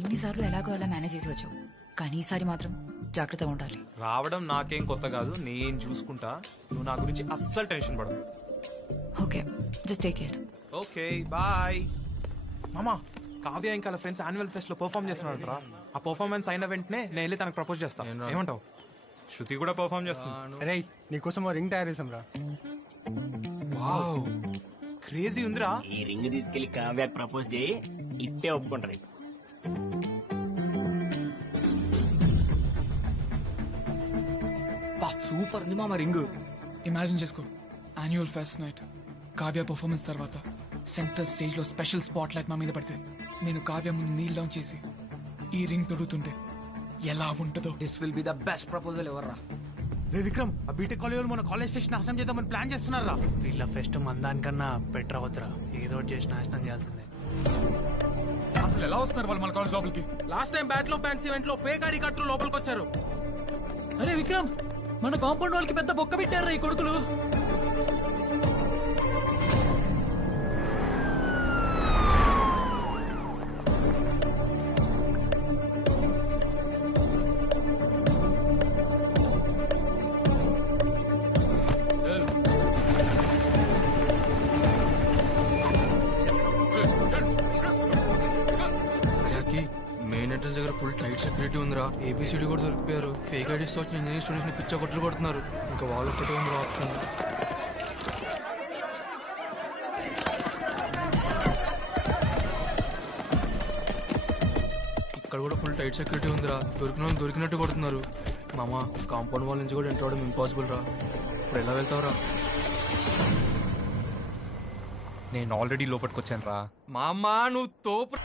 ఇన్నిసార్లు ఎలాగో అలా మేనేజ్ చేసి వచ్చావు, కానీ ఈసారి మాత్రం జాగ్రత్తగా ఉండాలి. రావడం నాకేం కొత్త కాదు, నేను చూసుకుంటా. నువ్వు నా గురించి అస్సలు టెన్షన్ పడదు. Okay, just take care. Okay, bye. మామా, కావ్య ఇంకా ఫ్రెండ్స్ యాన్యువల్ ఫెస్ట్ లో పర్ఫామ్ చేస్తున్నారంటరా. ఆ పర్ఫార్మెన్స్ అయిన వెంటనే నేను వెళ్ళి తనకు ప్రపోజ్ చేస్తా. ఏమంటావు? శృతి కూడా పర్ఫామ్ చేస్తుంది. అరే నీకోసం రింగ్ తయారు చేసాం రా. వావ్, క్రేజీ ఉందిరా. ఈ రింగ్ తీసుకెళ్లి కావ్యాకి ప్రపోజ్ చేయి, ఇట్టే ఒప్పుకుంటారు. సూపర్ ఉంది మామ రింగ్. ఇమాజిన్ చేసుకో, annual pest night, Kavya performance తర్వాత సెంటర్ స్టేజ్ లో స్పెషల్ స్పాట్ లైట్ మా మీద పడితే, నేను కావ్య ముందు నీల్ డౌన్ చేసి ఈ రింగ్ తొడుగుతుంటే ఎలా ఉంటుందో. This will be the best proposal ever రా. రే విక్రమ్, ఆ బీటెక్ కాలేజ్ మన కాలేజ్ ఫెస్ట్ నాశనం చేద్దామని ప్లాన్ చేస్తున్నారా? వీళ్ళ ఫెస్ట్ మందానికన్నా బెటర్ అవుతురా. ఏదో ఒకటి చేసి నాశనం చేయాల్సిందే. అసలు ఎలా వస్తున్నారు వాళ్ళు మన కాలేజ్ లోపలికి? Last time battle of fans event లో ఫేక్ ఐడి కార్డులు లోపలికి వచ్చారు. అరే విక్రమ్, మన కాంపౌండ్ వాళ్ళకి పెద్ద బొక్క పెట్టారా ఈ కొడుకులు. మెయిన్ ఎంట్రన్స్ దగ్గర ఫుల్ టైట్ సెక్యూరిటీ ఉందిరా. ఏబిసిడి కూడా దొరికిపోయారు. ఫేక్ ఐడీస్ వచ్చిన ఇంజనీరింగ్ స్టూడెంట్స్ ని పిచ్చ కొట్టులు కొడుతున్నారు. ఇంకా వాళ్ళు ఒక్కటే ఉంది ఆప్షన్. ఇక్కడ కూడా ఫుల్ టైట్ సెక్యూరిటీ ఉందిరా. దొరికిన వాళ్ళు దొరికినట్టు కొడుతున్నారు. మామా, కాంపౌండ్ వాల్ నుంచి కూడా ఎంటర్ అవడం ఇంపాసిబుల్ రా. ఇప్పుడు ఎలా వెళ్తావురా? నేను ఆల్రెడీ లోపలికి వచ్చాను రా. మా అమ్మ నువ్వు తోపు.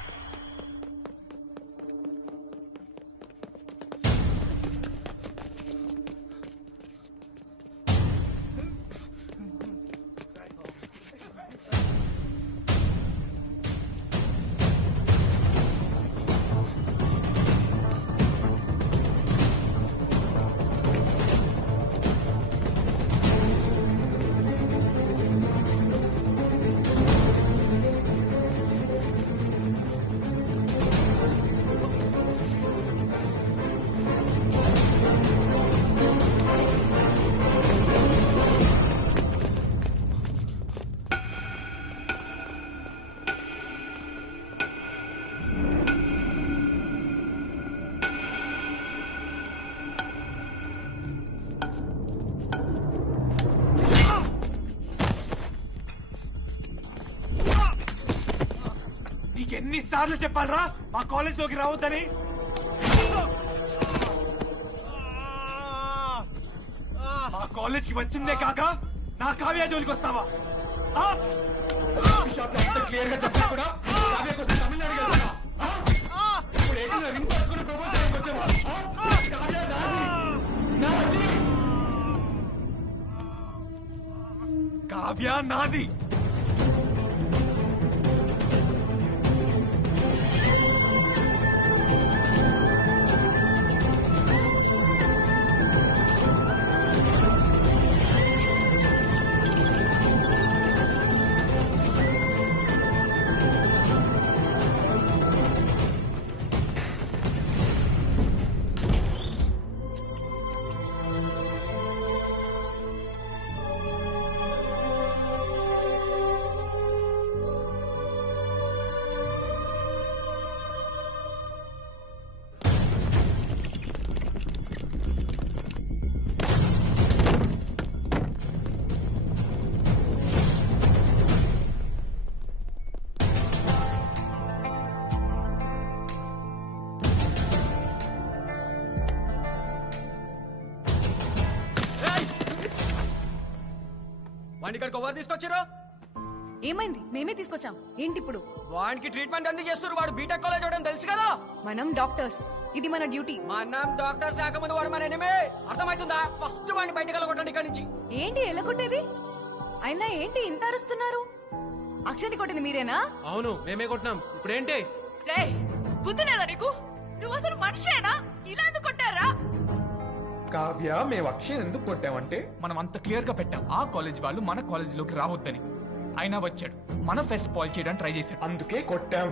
ఎన్నిసార్లు చెప్పాలరా మా కాలేజ్ లోకి రావద్దని? మా కాలేజ్ కి వచ్చిందే కాక నా కావ్య జోలికి వస్తావా? క్లియర్ గా చెప్పా కూడా కావ్య కోసం తమిళనాడు వెళ్తావా? ఇప్పుడు ఏకంగా రింగ్ పట్టుకుని ప్రపోజ్ చేయడానికి వచ్చావా? కావ్య నాది, కావ్య నాది. వాడిని ఇక్కడికి ఎవరు తీసుకొచ్చారు? ఏమైంది? మేమే తీసుకొచ్చాం. ఏంటి ఇప్పుడు? వాడికి ట్రీట్మెంట్ ఎందుకు చేస్తారు? వాడు బీటెక్ కాలేజ్ అవడం తెలుసు కదా. మనం డాక్టర్స్, ఇది మన డ్యూటీ. మనం డాక్టర్స్ కాకముందు వాడు మన ఎనిమే. అర్థమవుతుందా? ఫస్ట్ వాడిని బయటకు వెళ్ళగొట్టండి ఇక్కడి నుంచి. ఏంటి ఎలగొట్టేది? అయినా ఏంటి ఇంత అరుస్తున్నారు? అక్షయని కొట్టింది మీరేనా? అవును, మేమే కొట్టినాం. ఇప్పుడేంటి? బుద్ధి లేదా నీకు? నువ్వు అసలు మనిషేనా? ఇలా ఎందుకు కొట్టారా? కావ్య, మేము అక్షయ్ ఎందుకు కొట్టామంటే మనం అంత క్లియర్ గా పెట్టాం ఆ కాలేజ్ వాళ్ళు మన కాలేజ్ లోకి రావద్దని. అయినా వచ్చాడు, మన ఫెస్ట్ స్పాయిల్ చేయడానికి ట్రై చేశాడు, అందుకే కొట్టాం.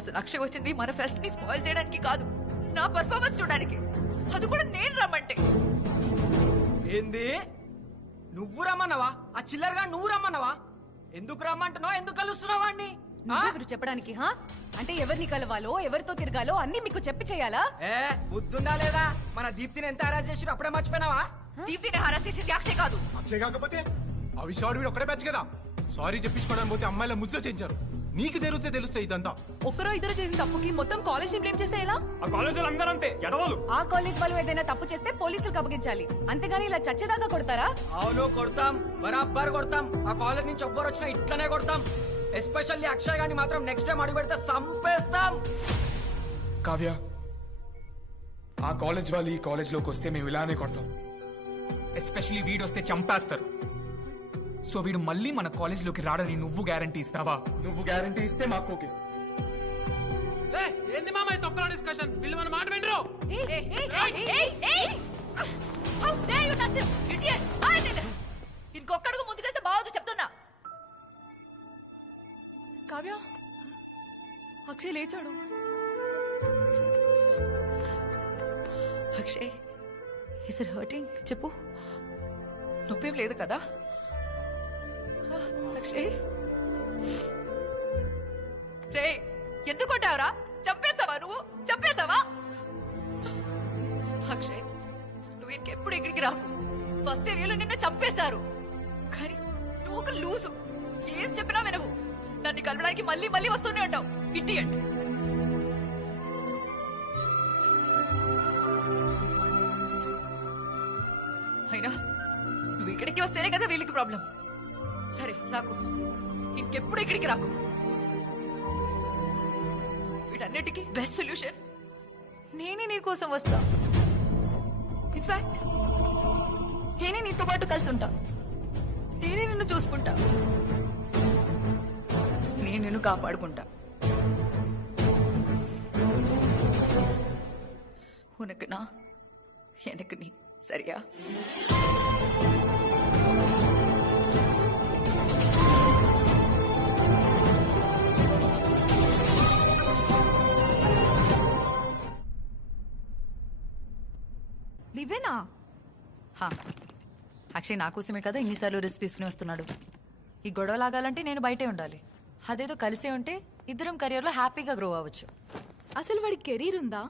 అసలు అక్షయ్ వచ్చింది మన ఫెస్ట్ ని స్పాయిల్ చేయడానికి కాదు, నా పర్ఫార్మెన్స్ చూడడానికి. అది కూడా నేను రమ్మంటే. ఏంది? నువ్వు రమ్మన్నావా? ఆ చిల్లరగా నువ్వు రమ్మన్నావా? ఎందుకు రమ్మంటున్నావు? ఎందుకు కలుస్తున్నావు వాడిని? నువ్వెవరు చెప్పడానికి? అంటే ఎవరిని కలవాలో, ఎవరితో తిరగాలో అన్ని మీకు చెప్పి చేయాలా? బుద్ధుందా లేదా? మన దీప్తిని ఎంత హరాస్ చేసి అప్పుడే మర్చిపోయినావా? దీప్తిని హరాస్ చేసింది అక్షయ్ కాదు. అక్షయ్ కాకపోతే ఆ విషయాలు వీడు ఒక్కడే బ్యాచ్ కదా. సారీ చెప్పించుకోవడానికి పోతే అమ్మాయిల ముద్ర చేయించారు. నీకు తెలిస్తే తెలుస్తాయి ఇదంతా. ఒక్కరో ఇద్దరు చేసిన తప్పుకి మొత్తం కాలేజ్ ని బ్లేమ్ చేస్తే ఎలా? ఆ కాలేజ్ వాళ్ళు అందరూ అంతే ఎడవాళ్ళు. ఆ కాలేజ్ వాళ్ళు ఏదైనా తప్పు చేస్తే పోలీసులకు అప్పగించాలి, అంతేగాని ఇలా చచ్చేదాకా కొడతారా? అవును, కొడతాం, బరాబర్ కొడతాం. ఆ కాలేజ్ నుంచి ఎవ్వరు వచ్చినా ఇట్లనే కొడతాం. ఎస్పెషల్లీ అక్షయ్ గాని మాత్రం నెక్స్ట్ టైం అడుగు పెడితే సంపేస్తాం. కావ్య, ఆ కాలేజ్ వాళ్ళు ఈ కాలేజ్ లోకి వస్తే మేము ఇలానే కొడతాం. ఎస్పెషల్లీ వీడు వస్తే చంపేస్తారు. సో వీడు మళ్ళీ మన కాలేజ్ లోకి రాడని నువ్వు గ్యారంటీ ఇస్తావా? నువ్వు గ్యారంటీ ఇస్తే మాకు ఓకే. ఏంది మామ ఈ తొక్కలో డిస్కషన్? వీళ్ళు మన మాట వినరు. ఇంకొక్కడుగు ముందుకేస్తే బాగోదు చెప్తున్నా. కావ్య, అక్షయ్ లేచాడు. Akshay, is it hurting? చెప్పు, నొప్పేం లేదు కదా? అక్షయ్, రే ఎందుకు కొట్టావురా? చంపేస్తావా నువ్వు? చంపేస్తావా? అక్షయ్, నువ్వు ఇంకెప్పుడు ఇక్కడికి రాకు. వస్తే వీళ్ళు నిన్ను చంపేస్తారు. కానీ నువ్వు ఒక లూసు, ఏం చెప్పినా వినవు. నన్ను కలవడానికి మళ్ళీ మళ్ళీ వస్తూనే ఉంటావు. ఇడియట్. అయినా నువ్వు ఇక్కడికి వస్తేనే కదా వీళ్ళకి ప్రాబ్లం. సరే రాకు, ఇంకెప్పుడు ఇక్కడికి రాకు. వీటన్నిటికీ బెస్ట్ సొల్యూషన్ నేనే నీ కోసం వస్తా. ఇన్ఫాక్ట్ నేనే నీతో పాటు కలిసి ఉంటా. నేనే నిన్ను చూసుకుంటా. నేను నిన్ను కాపాడుకుంటా. ఉనకు నా ఎనకు నీ, సరియా? దివ్యనా? అక్షయ్ నా కోసమే కదా ఇన్నిసార్లు రిస్క్ తీసుకుని వస్తున్నాడు. ఈ గొడవ లాగాలంటే నేను బయటే ఉండాలి. అదేదో కలిసే ఉంటే ఇద్దరం కెరియర్లో హ్యాపీగా గ్రో అవ్వచ్చు. అసలు వాడి కెరీర్ ఉందా?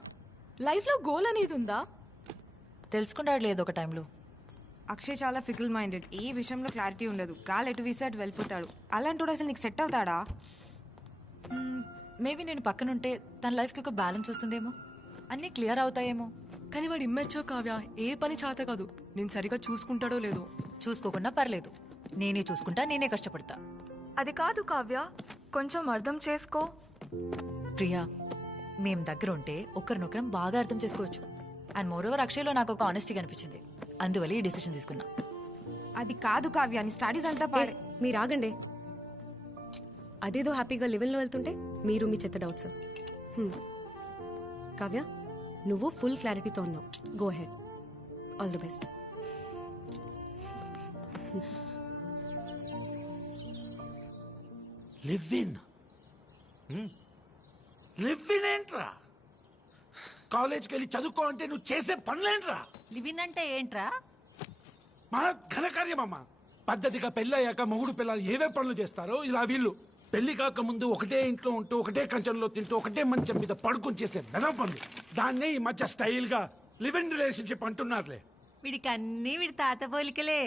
లైఫ్లో గోల్ అనేది ఉందా? తెలుసుకుంటాడు లేదు ఒక టైంలో. అక్షయ్ చాలా ఫికిల్ మైండెడ్. ఏ విషయంలో క్లారిటీ ఉండదు. కాల్ ఎటు వీసా అటు వెళ్ళిపోతాడు. అలాంటి అసలు నీకు సెట్ అవుతాడా? మేబీ నేను పక్కనుంటే తన లైఫ్కి ఒక బ్యాలెన్స్ వస్తుందేమో, అన్నీ క్లియర్ అవుతాయేమో. కానీ వాడు ఇమ్మెచ్చో కావ్య, ఏ పని చేత కాదు. నేను సరిగా చూసుకుంటాడో లేదో. చూసుకోకున్నా పర్లేదు, నేనే చూసుకుంటా, నేనే కష్టపడతా. అది కాదు కావ్య, కొంచెం అర్థం చేసుకో. ప్రియా, మేం దగ్గర ఉంటే ఒకరినొకరం బాగా అర్థం చేసుకోవచ్చు. అండ్ మోరోవర్ అక్షయ్లో నాకు ఒక ఆనెస్టీ కనిపించింది, అందువల్ల ఈ డిసిషన్ తీసుకున్నా. అది కాదు కావ్య, నీ స్టడీస్ అంతా పాడే. మీరు ఆగండి. అదేదో హ్యాపీగా లెవెల్లో వెళ్తుంటే మీరు మీ చెత్త డౌట్స్. కావ్య, నువ్వు ఫుల్ క్లారిటీతో ఉన్నావు. Go head. All the best. Live in ఏంట్రా? కాలేజ్కి వెళ్ళి చదువుకో అంటే నువ్వు చేసే పనులేంట్రా? లివిన్ అంటే ఏంట్రా? మా ఘనకార్యమమ్మ. పద్ధతిగా పెళ్ళయ్యాక మొగుడు పిల్లలు ఏవే పనులు చేస్తారో ఇలా వీళ్ళు పెళ్లి కాక ముందు ఒకటే ఇంట్లో ఉంటూ ఒకటే కంచంలో తింటూ ఒకటే మంచం మీద పడుకొని చేసే మెదం పనులు. దాన్నే ఈ మధ్య స్టైల్ గా లివ్ ఇన్ రిలేషన్షిప్ అంటున్నారులే. వీడికి అన్ని వీడి తాత పోలికలే.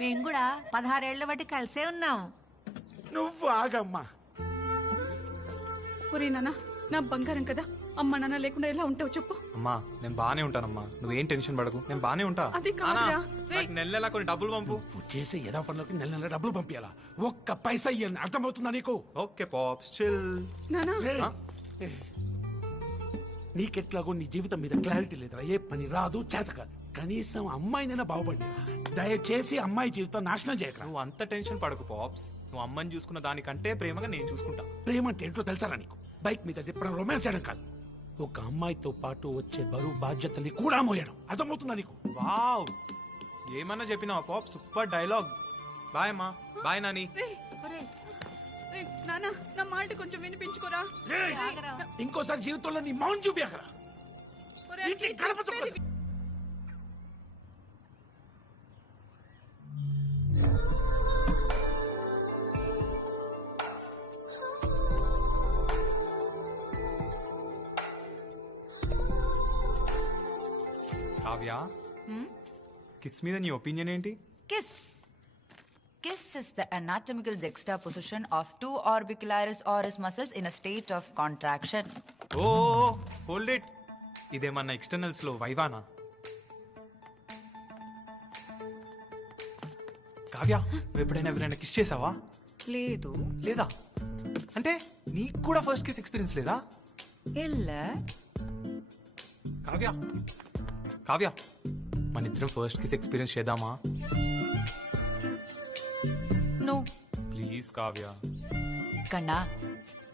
మేము కూడా 16 ఏళ్ల బట్టి కలిసే ఉన్నాం. నువ్వు ఆగమ్మా. ఒరే నాన్న, నా బంగారం కదా, అమ్మ నాన్న లేకుండా ఎలా ఉంటావు చెప్పు. అమ్మా నేను బానే ఉంటానమ్మా, నువ్వేం టెన్షన్ పడకు, నేను బానే ఉంటా. అది కాదురా. నెల నెల కొన్ని డబ్బులు పంపు. చేసే ఏదో పనులకి నెల నెల డబ్బులు పంపించాలా? ఒక్క పైసా ఇయ్యని అర్థమవుతుందా నీకు? Okay pops chill. నీకెట్లాగో నీ జీవితం మీద క్లారిటీ లేదురా. ఏ పని రాదు, చేత కాదు. కనీసం అమ్మాయినైనా బాగుపడిరా. దయచేసి అమ్మాయి జీవితం నాశనం చేయకరా. నువ్వు అంత టెన్షన్ పడకు పాప్స్, నువ్వు అమ్మని చూసుకున్న దానికంటే ప్రేమగా నేను చూసుకుంటా. ప్రేమ అంటే ఏంటో తెలుసారా నీకు? బైక్ మీద తిప్పడం, రొమాన్స్ చేయడం కాదు. ఒక అమ్మాయితో పాటు వచ్చే బరువు బాధ్యతల్ని కూడా మోయడం. అర్థమవుతుందా నీకు? వావ్, ఏమన్నా చెప్పినావా పాప్, సూపర్ డైలాగ్. బాయ్ అమ్మా. బాయ్ నాని. నాన్న నా మాట కొంచెం వినిపించుకోరా. ఇంకోసారి జీవితంలో నీ మౌన్ చూపియకరా. కావ్య, కిస్ మీద నీ ఒపీనియన్ ఏంటి? Kiss is the anatomical juxtaposition of two orbicularis oris muscles in a state of contraction. Oh hold it, ఇదేమన్నా ఎక్స్టర్నల్స్ లో వైవానా? కావ్య, నువ్వు ఎప్పుడైనా ఎవరైనా కిస్ చేసావా? లేదు. లేదా అంటే నీకు కూడా ఫస్ట్ కిస్ ఎక్స్పీరియన్స్ లేదా? కావ్య కావ్య, మన ఇద్దరం ఫస్ట్ కిస్ ఎక్స్పీరియన్స్ చేద్దామా? ప్లీజ్ కావ్య. కన్నా,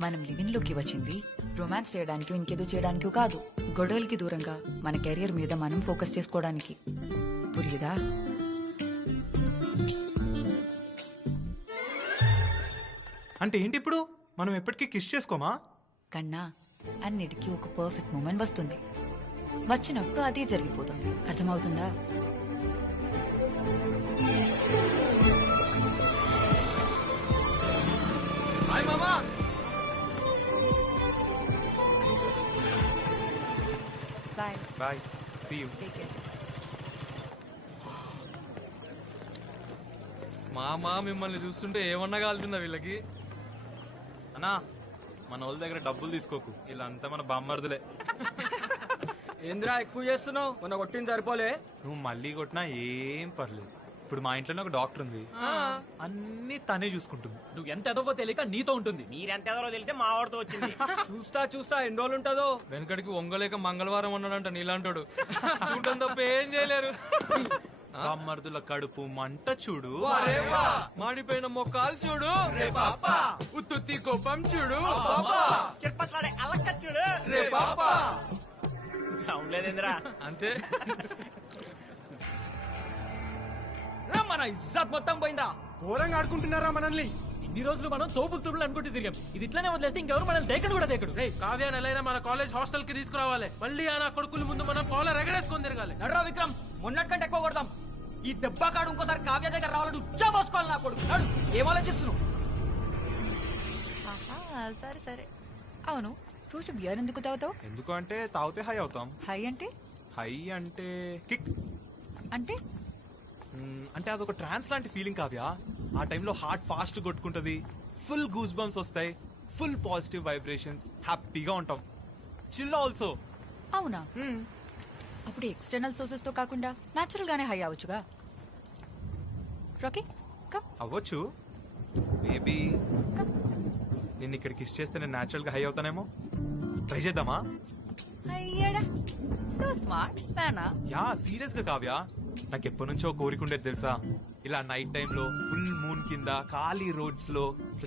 మనం లివింగ్ లోకి వచ్చింది రొమాన్స్ చేయడానికి, ఇంకేదో చేయడానికి కాదు. గొడవలకి దూరంగా మన కెరియర్ మీద మనం ఫోకస్ చేసుకోవడానికి. పురియుదా? అంటే ఏంటి ఇప్పుడు మనం ఎప్పటికీ కిస్ చేసుకోమా? కన్నా, అన్నిటికీ ఒక పర్ఫెక్ట్ మూమెంట్ వస్తుంది. వచ్చినప్పుడు అదే జరిగిపోతుంది. అర్థమవుతుందా? బాయ్ మామా. Bye bye, see you. మామా మిమ్మల్ని చూస్తుంటే ఏమన్నా కాలుతుందా వీళ్ళకి? అన్నా, మన వాళ్ళ దగ్గర డబ్బులు తీసుకోకు, వీళ్ళంతా మన బామ్మర్దులే. ఏంద్రా ఎక్కువ చేస్తున్నావు? మొన్న కొట్టింది సరిపోలే. నువ్వు మళ్ళీ కొట్టినా ఏం పర్లేదు. ఇప్పుడు మా ఇంట్లోనే ఒక డాక్టర్ ఉంది, అన్ని తనే చూసుకుంటుంది. నువ్వు ఎంత ఎదవో తెలియక నీతో ఉంటుంది. మీరెంత ఎదరో తెలిస్తే మా వాడితో వచ్చింది. చూస్తా ఎన్ని రోజులు ఉంటుందో. వెనకడికి వంగలేక మంగళవారం ఉన్నాడంట నీలాంటోడు. చూడటం తప్ప ఏం చేయలేరు. బామ్మర్దుల కడుపు మంట చూడు, మాడిపోయిన మొక్కలు చూడు, ఉత్తుత్తి కోపం చూడు, చూడు రే పాపా. సౌండ్ లేదేంద్రా? అంతే. మన ఇజ్జత్ మొత్తం పోయిందా? ఘోరంగా ఆడుకుంటున్నారా మనల్ని? ఇన్ని రోజులు మనం తోపులు తురుములు అనుకుంటూ తిరిగాం. ఇది ఇట్లానే వదిలేస్తే ఇంకెవరు మనల్ని దేకడు కూడా దేకడు. కావ్య నెలైనా మన కాలేజ్ హాస్టల్ కి తీసుకురావాలి. మళ్ళీ ఆ కొడుకుల ముందు మనం కాలర్ ఎగరేసుకొని తిరగాలి. నడ్రా విక్రమ్, మొన్నటికంటే ఎక్కువ కొడతాం. ఈ దెబ్బ కాడు ఇంకోసారి కావ్య దగ్గర రావాలంటే ఉచ్చా పోసుకోవాలి నా కొడుకు. ఏం ఆలోచిస్తున్నావు? సరే సరే. అవును, రోజు బియర్ ఎందుకు తాగుతావు? ఎందుకు అంటే తాగితే హై అవుతాం. హై అంటే? హై అంటే కిక్ అంటే అంటే అదొక ట్రాన్స్ లాంటి ఫీలింగ్ కావ్య. ఆ టైంలో హార్ట్ ఫాస్ట్ కొట్టుకుంటది, ఫుల్ గూస్ బంప్స్ వస్తాయి, ఫుల్ పాజిటివ్ వైబ్రేషన్స్, హ్యాపీగా ఉంటాం. Chill also. అవునా? అప్పుడు ఎక్స్టర్నల్ సోర్సెస్ తో కాకుండా నేచురల్ గానే హై అవ్వచ్చుగా. Rocky come. అవ్వచ్చు. మేబీ నేను ఇక్కడ కిస్ చేస్తే నేను న్యాచురల్ గా హై అవుతానేమో. ట్రై చేద్దామా? అయ్యడా, సో స్మార్ట్ నానా. యా, సీరియస్ గా కావ్య, నాకు ఎప్పటి నుంచో కోరిక ఉండేది తెలుసా? ఇలా నైట్ టైంలో ఫుల్ మూన్ కింద ఖాళీ రోడ్స్ లో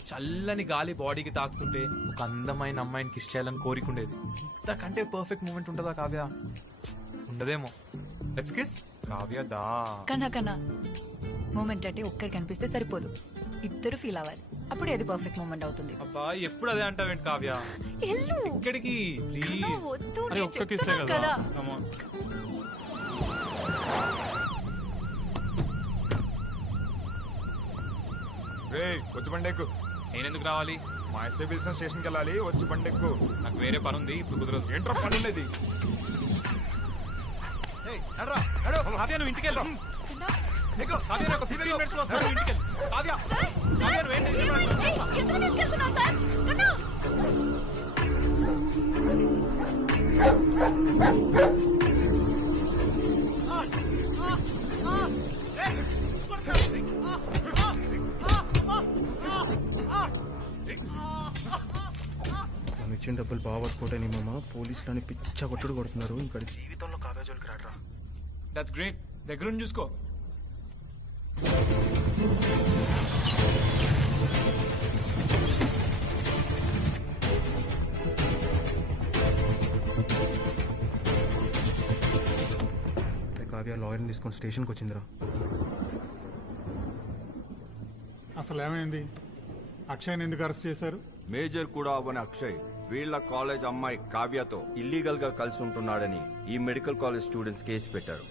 చల్లని గాలి బాడీకి తాకుతుంటే ఒక అందమైన అమ్మాయిని కిస్ చేయాలని కోరిక ఉండేది. ఇంతకంటే పర్ఫెక్ట్ మూమెంట్ ఉంటుందా కావ్య? ఉండదేమో. లెట్స్ కిస్ కావ్య దా. కన్నా మూమెంట్ అంటే ఒక్కరికి కనిపిస్తే సరిపోదు, ఇద్దరు ఫీల్ అవ్వాలి. అప్పుడే అది పర్ఫెక్ట్ మూమెంట్ అవుతుంది. అబ్బా, ఎప్పుడు అదే అంటావేంటి కావ్య? ఇక్కడికి ప్లీజ్. అరే ఒక్క కిస్సే కదా. Come on. వచ్చి బండెక్కు. నేనెందుకు రావాలి? మా ఎస్ఐ బిజినెస్ స్టేషన్కి వెళ్ళాలి. వచ్చి బండెక్కు. నాకు వేరే పని ఉంది, ఇప్పుడు కుదరదు. ఏంట్రా పని ఉండేది? కావ్య, నువ్వు ఇంటికి వెళ్ళరా. కావ్య, ఒక 15 minutes లో వస్తాను, ఇంటికి వెళ్ళి. కావ్య, కావ్య, నువ్వు ఏంటి? ఎందుకు తీసుకెళ్తున్నావు సార్? మనం ఇచ్చిన డబ్బులు బాగా వర్కౌట్ నీ మామ పోలీసులని పిచ్చ కొట్టుడు కొడుతున్నారు ఇంకా జీవితంలో కావ్య జోలికి రాడరా. That's great. దగ్గరుండి చూసుకో. కావ్య లాయర్ని తీసుకొని స్టేషన్కి వచ్చిందిరా. అసలు ఏమైంది? అక్షయ్ని ఎందుకు అరెస్ట్ చేశారు? మేజర్ కూడా అవ్వని అక్షయ్ వీళ్ళ కాలేజ్ అమ్మాయి కావ్యతో ఇల్లీగల్ గా కలిసి ఉంటున్నాడని ఈ మెడికల్ కాలేజ్ స్టూడెంట్స్ కేసు పెట్టారు.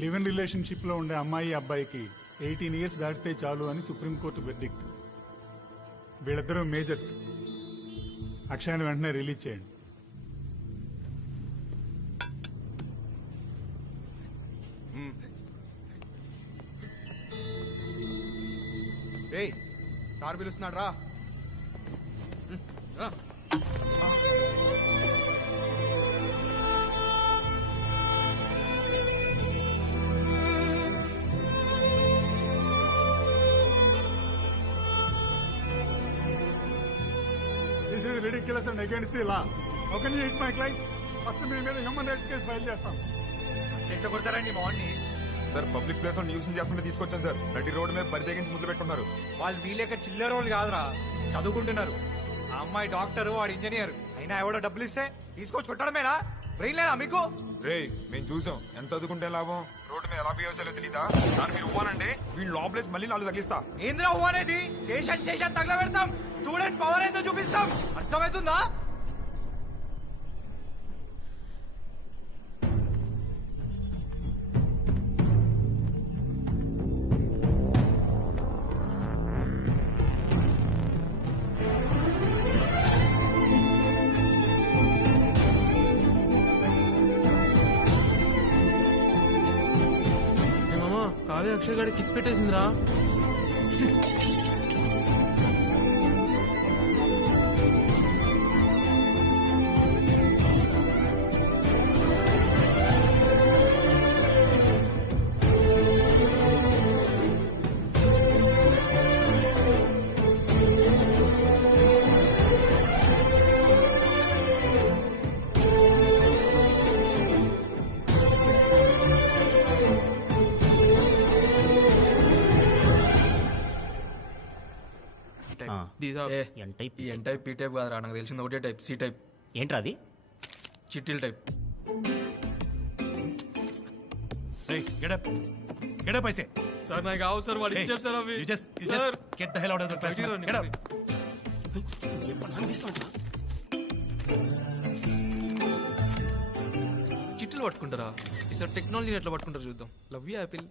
లివ్ ఇన్ రిలేషన్షిప్ లో ఉండే అమ్మాయి అబ్బాయికి 18 years దాటితే చాలు అని సుప్రీంకోర్టు వెర్డిక్ట్. వీళ్ళిద్దరూ మేజర్స్. అక్షయ్ని వెంటనే రిలీజ్ చేయండి. సార్ పిలుస్తున్నాడు రా. This is ridiculous and against the law. How can you hit my client? First మీ మీద హ్యూమన్ రైట్స్ కేసు ఫైల్ చేస్తాం. ఎట్లా కొడతారండి మార్ని? సార్ పబ్లిక్ ప్లేస్ లో న్యూస్ చేస్తుంటే తీసుకొచ్చాను సార్. నడి రోడ్డు మీద పరితెగించి ముద్దు పెట్టుకున్నారు. వాళ్ళు వీళ్ళక చిల్లర వాళ్ళు కాదురా, చదువుకుంటున్నారు. ఆ అమ్మాయి డాక్టర్, వాడు ఇంజనీర్. అయినా ఎవడో డబ్బులు ఇస్తే తీసుకొచ్చి కొట్టడమేనా? బ్రెయిన్ లేదా మీకు? రే మేము చూసాం ఎంత చదువుకుంటే లాభం. రోడ్డు మీద ఎలా బిహేవ్ చేయాలో తెలీదా? దాన్ని మీరు ఇవ్వాలంటే వీళ్ళు లోపలేసి మళ్ళీ నాలుగు తగిలిస్తా. ఏంద్రా ఉవ్వ అనేది? స్టేషన్ తగల పెడతాం. స్టూడెంట్ పవర్ ఏందో చూపిస్తాం. అర్థమవుతుందా? కావ్య అక్షయ్ గారికి కిస్ పెట్టేసిందిరా. ఈ ఎన్ టైప్, పీ టైప్ కాదురా, నాకు తెలిసింది ఒకటే టైప్, సి టైప్. ఏంట్రా అది? చిట్టీల టైప్. సార్ నాకు కావు సార్, వాళ్ళు ఇచ్చారు సార్ అవి. చిట్టులు పట్టుకుంటారా? ఈసారి టెక్నాలజీని ఎట్లా పట్టుకుంటారు చూద్దాం. Love you Apple.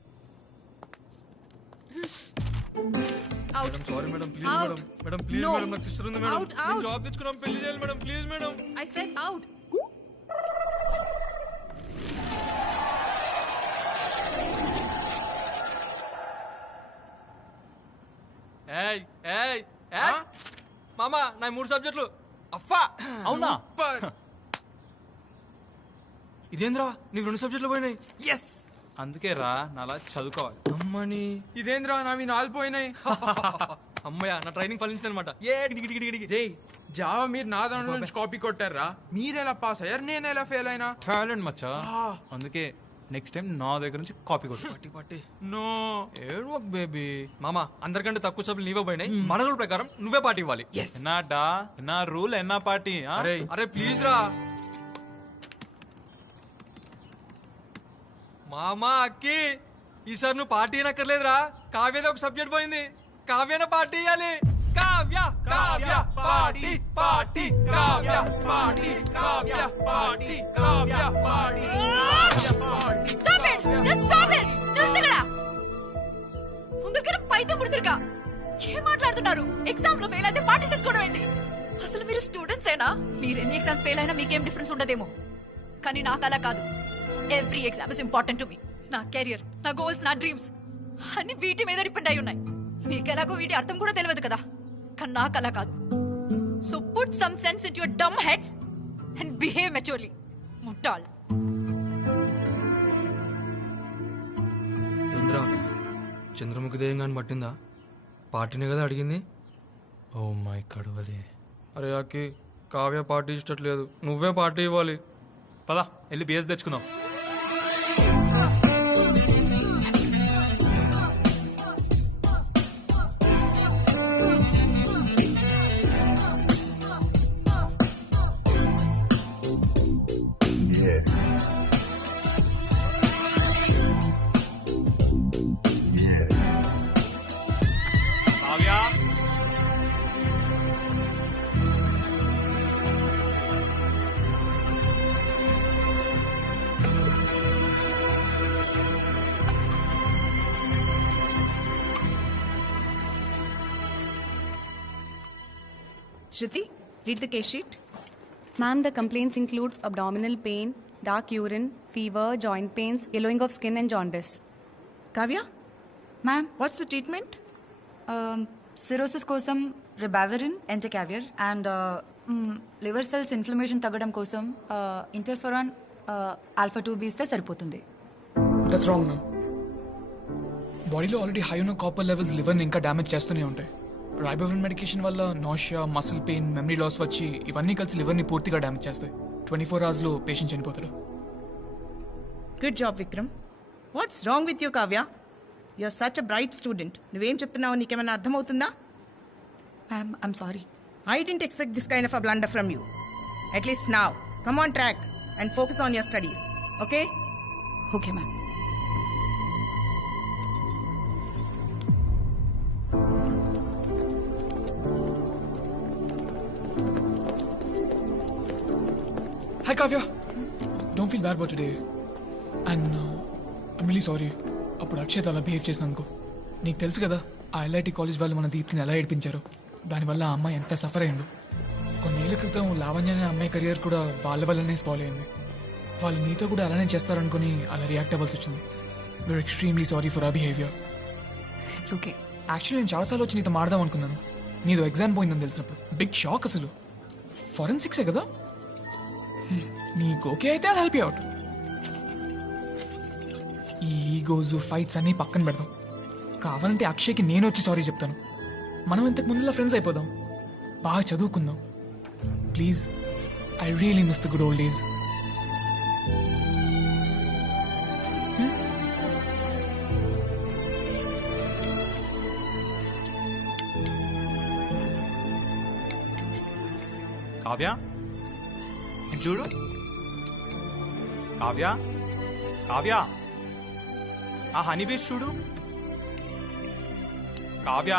Madam sorry madam, please madam. Madam please madam, నాకు సిస్టర్ ఉంది మేడం. నేను జాబ్ తెచ్చుకున్నాం, పెళ్లి చేయాలి madam, please madam. I said out. ఏయ్ ఏయ్ ఏయ్ మామా, నా 3 సబ్జెక్టులు అఫ్ఫా. అవునా? ఇదేంద్రా నీకు 2 సబ్జెక్టులు పోయినాయి? ఎస్, అందుకే రా నాలా చదువుకోవాలి. అమ్మని ఇదేంద్రా నావి 4 పోయినాయి. అమ్మయ్య, నా ట్రైనింగ్ ఫలించింది అనమాట. జావా మీరు నా దాంట్లో నుంచి కాపీ కొట్టారా? మీరెలా పాస్ అయ్యారు, నేను ఎలా ఫెయిల్ అయినా? టాలెంట్ మచ్చా. అందుకే నెక్స్ట్ టైం నా దగ్గర నుంచి కాపీ కొట్టు. పట్టి పట్టి నో ఏడో బేబీ. మామా, అందరికంటే తక్కువ సభ్యులు నీవే పోయినాయి. మన రూల్ ప్రకారం నువ్వే పార్టీ ఇవ్వాలి. ఎన్నాడా ఎన్నా రూల్ ఎన్నా పార్టీ? అరే అరే ప్లీజ్ రా మామా. అక్కి ఈసారి నువ్వు పార్టీ అనక్కర్లేదురా. కావ్యది ఒక సబ్జెక్ట్ పోయింది, కావ్యన పార్టీ ఇవ్వాలి. Kavya Kavya party party Kavya party Kavya party Kavya party. Stop it! Just stop it! నిరుద్యోగుడా! உங்களுக்கு పైతం పుడుతురుగా ఏం మాట్లాడుతున్నారు? ఎగ్జామ్ లో ఫెయిల్ అయితే పార్టీ చేసుకోవడం ఏంటి? అసలు మీరు స్టూడెంట్స్ ఏనా? మీరు ఎన్ని ఎగ్జామ్స్ ఫెయిల్ అయినా మీకేం డిఫరెన్స్ ఉండదేమో, కానీ నాకు అలా కాదు. Every exam is important to me. నా కెరియర్, నా గోల్స్, నా డ్రీమ్స్ అన్ని వీటి మీద డిపెండ్ అయి ఉన్నాయి. మీకెలాగో వీటి అర్థం కూడా తెలియదు కదా, కానీ నాకు అలా కాదు. So put some sense in your dumb heads and behave maturely. ముట్టాల్. ఏంద్రా చంద్రముఖి దేయం కానీ పట్టిందా? పార్టీనే కదా అడిగింది. ఓ మై కడువలే. అరే అక్కి, కావ్య పార్టీ ఇష్టట్లేదు, నువ్వే పార్టీ ఇవ్వాలి. పదా వెళ్ళి బిఎస్ తెచ్చుకుందాం. Shruti, read the case sheet. Ma'am, the complaints include abdominal pain, dark urine, fever, joint pains, yellowing of skin and jaundice. Kavya? Ma'am? What's the treatment? Cirrhosis కోసం ribavirin, entecavir and liver cells inflammation తగ్గడం కోసం interferon alpha 2B ఇస్తే సరిపోతుంది. That's wrong ma'am. బాడీలో already high ఉన్న copper levels లివర్ని ఇంకా damage చేస్తూనే ఉంటాయి. రైబోవిరిన్ మెడికేషన్ వల్ల nausea, muscle pain, memory loss వచ్చి ఇవన్నీ కలిసి లివర్ని పూర్తిగా డ్యామేజ్ చేస్తాయి. 24 hours పేషెంట్ చనిపోతాడు. Good job, Vikram. What's wrong with you, Kavya? You're such a bright student. నువ్వేం చెప్తున్నావు నీకేమైనా అర్థమవుతుందా? Ma'am, I'm sorry. I didn't expect this kind of a blunder from you. At least now, come on track and focus on your studies. Okay? Okay, ma'am. Hi, Kavya. Don't feel bad about today. And I'm really sorry. అప్పుడు అక్షయ్ అలా behave చేసినందుకు. నీకు తెలుసు కదా ఆ IIT college వాళ్ళు మన దీప్తిని ఎలా ఏడిపించారు. దానివల్ల ఆ అమ్మాయి ఎంత సఫర్ అయిందో. కొన్నేళ్ల క్రితం లావణ్య అనే అమ్మాయి కెరియర్ కూడా వాళ్ళ వల్లనే స్పాయిల్ అయింది. వాళ్ళు నీతో కూడా అలానే చేస్తారనుకుని అలా రియాక్ట్ అవ్వాల్సి వచ్చింది. We are extremely sorry for our behaviour. It's okay. Actually నేను చాలాసార్లు వచ్చి నీతో మాడదాం అనుకున్నాను. నీదో ఎగ్జామ్ పోయిందని తెలిసినప్పుడు బిగ్ షాక్. అసలు ఫోరెన్సిక్సే కదా. నీకు ఓకే అయితే అది హెల్ప్ అవుట్. ఈ ఈగోస్ ఫైట్స్ అన్నీ పక్కన పెడదాం. కావాలంటే అక్షయ్కి నేను వచ్చి సారీ చెప్తాను. మనం ఇంతకు ముందులా ఫ్రెండ్స్ అయిపోదాం. బాగా చదువుకుందాం please. I really miss the good old days. Kavya చూడు. కావ్య, కావ్య, ఆ హనీ బీచ్ చూడు. కావ్య,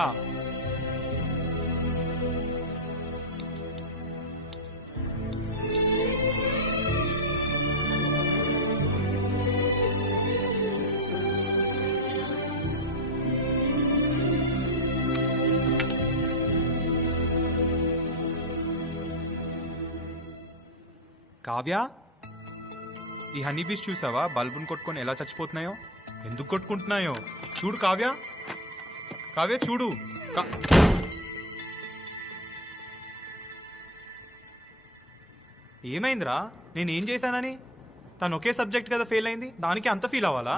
కావ్య, ఈ హనీ బీస్ చూసావా? బల్బుని కొట్టుకొని ఎలా చచ్చిపోతున్నాయో, ఎందుకు కొట్టుకుంటున్నాయో చూడు. కావ్య, కావ్య చూడు. ఏమైందిరా? నేనేం చేశానని? తను ఒకే సబ్జెక్ట్ కదా ఫెయిల్ అయింది, దానికి అంత ఫీల్ అవ్వాలా?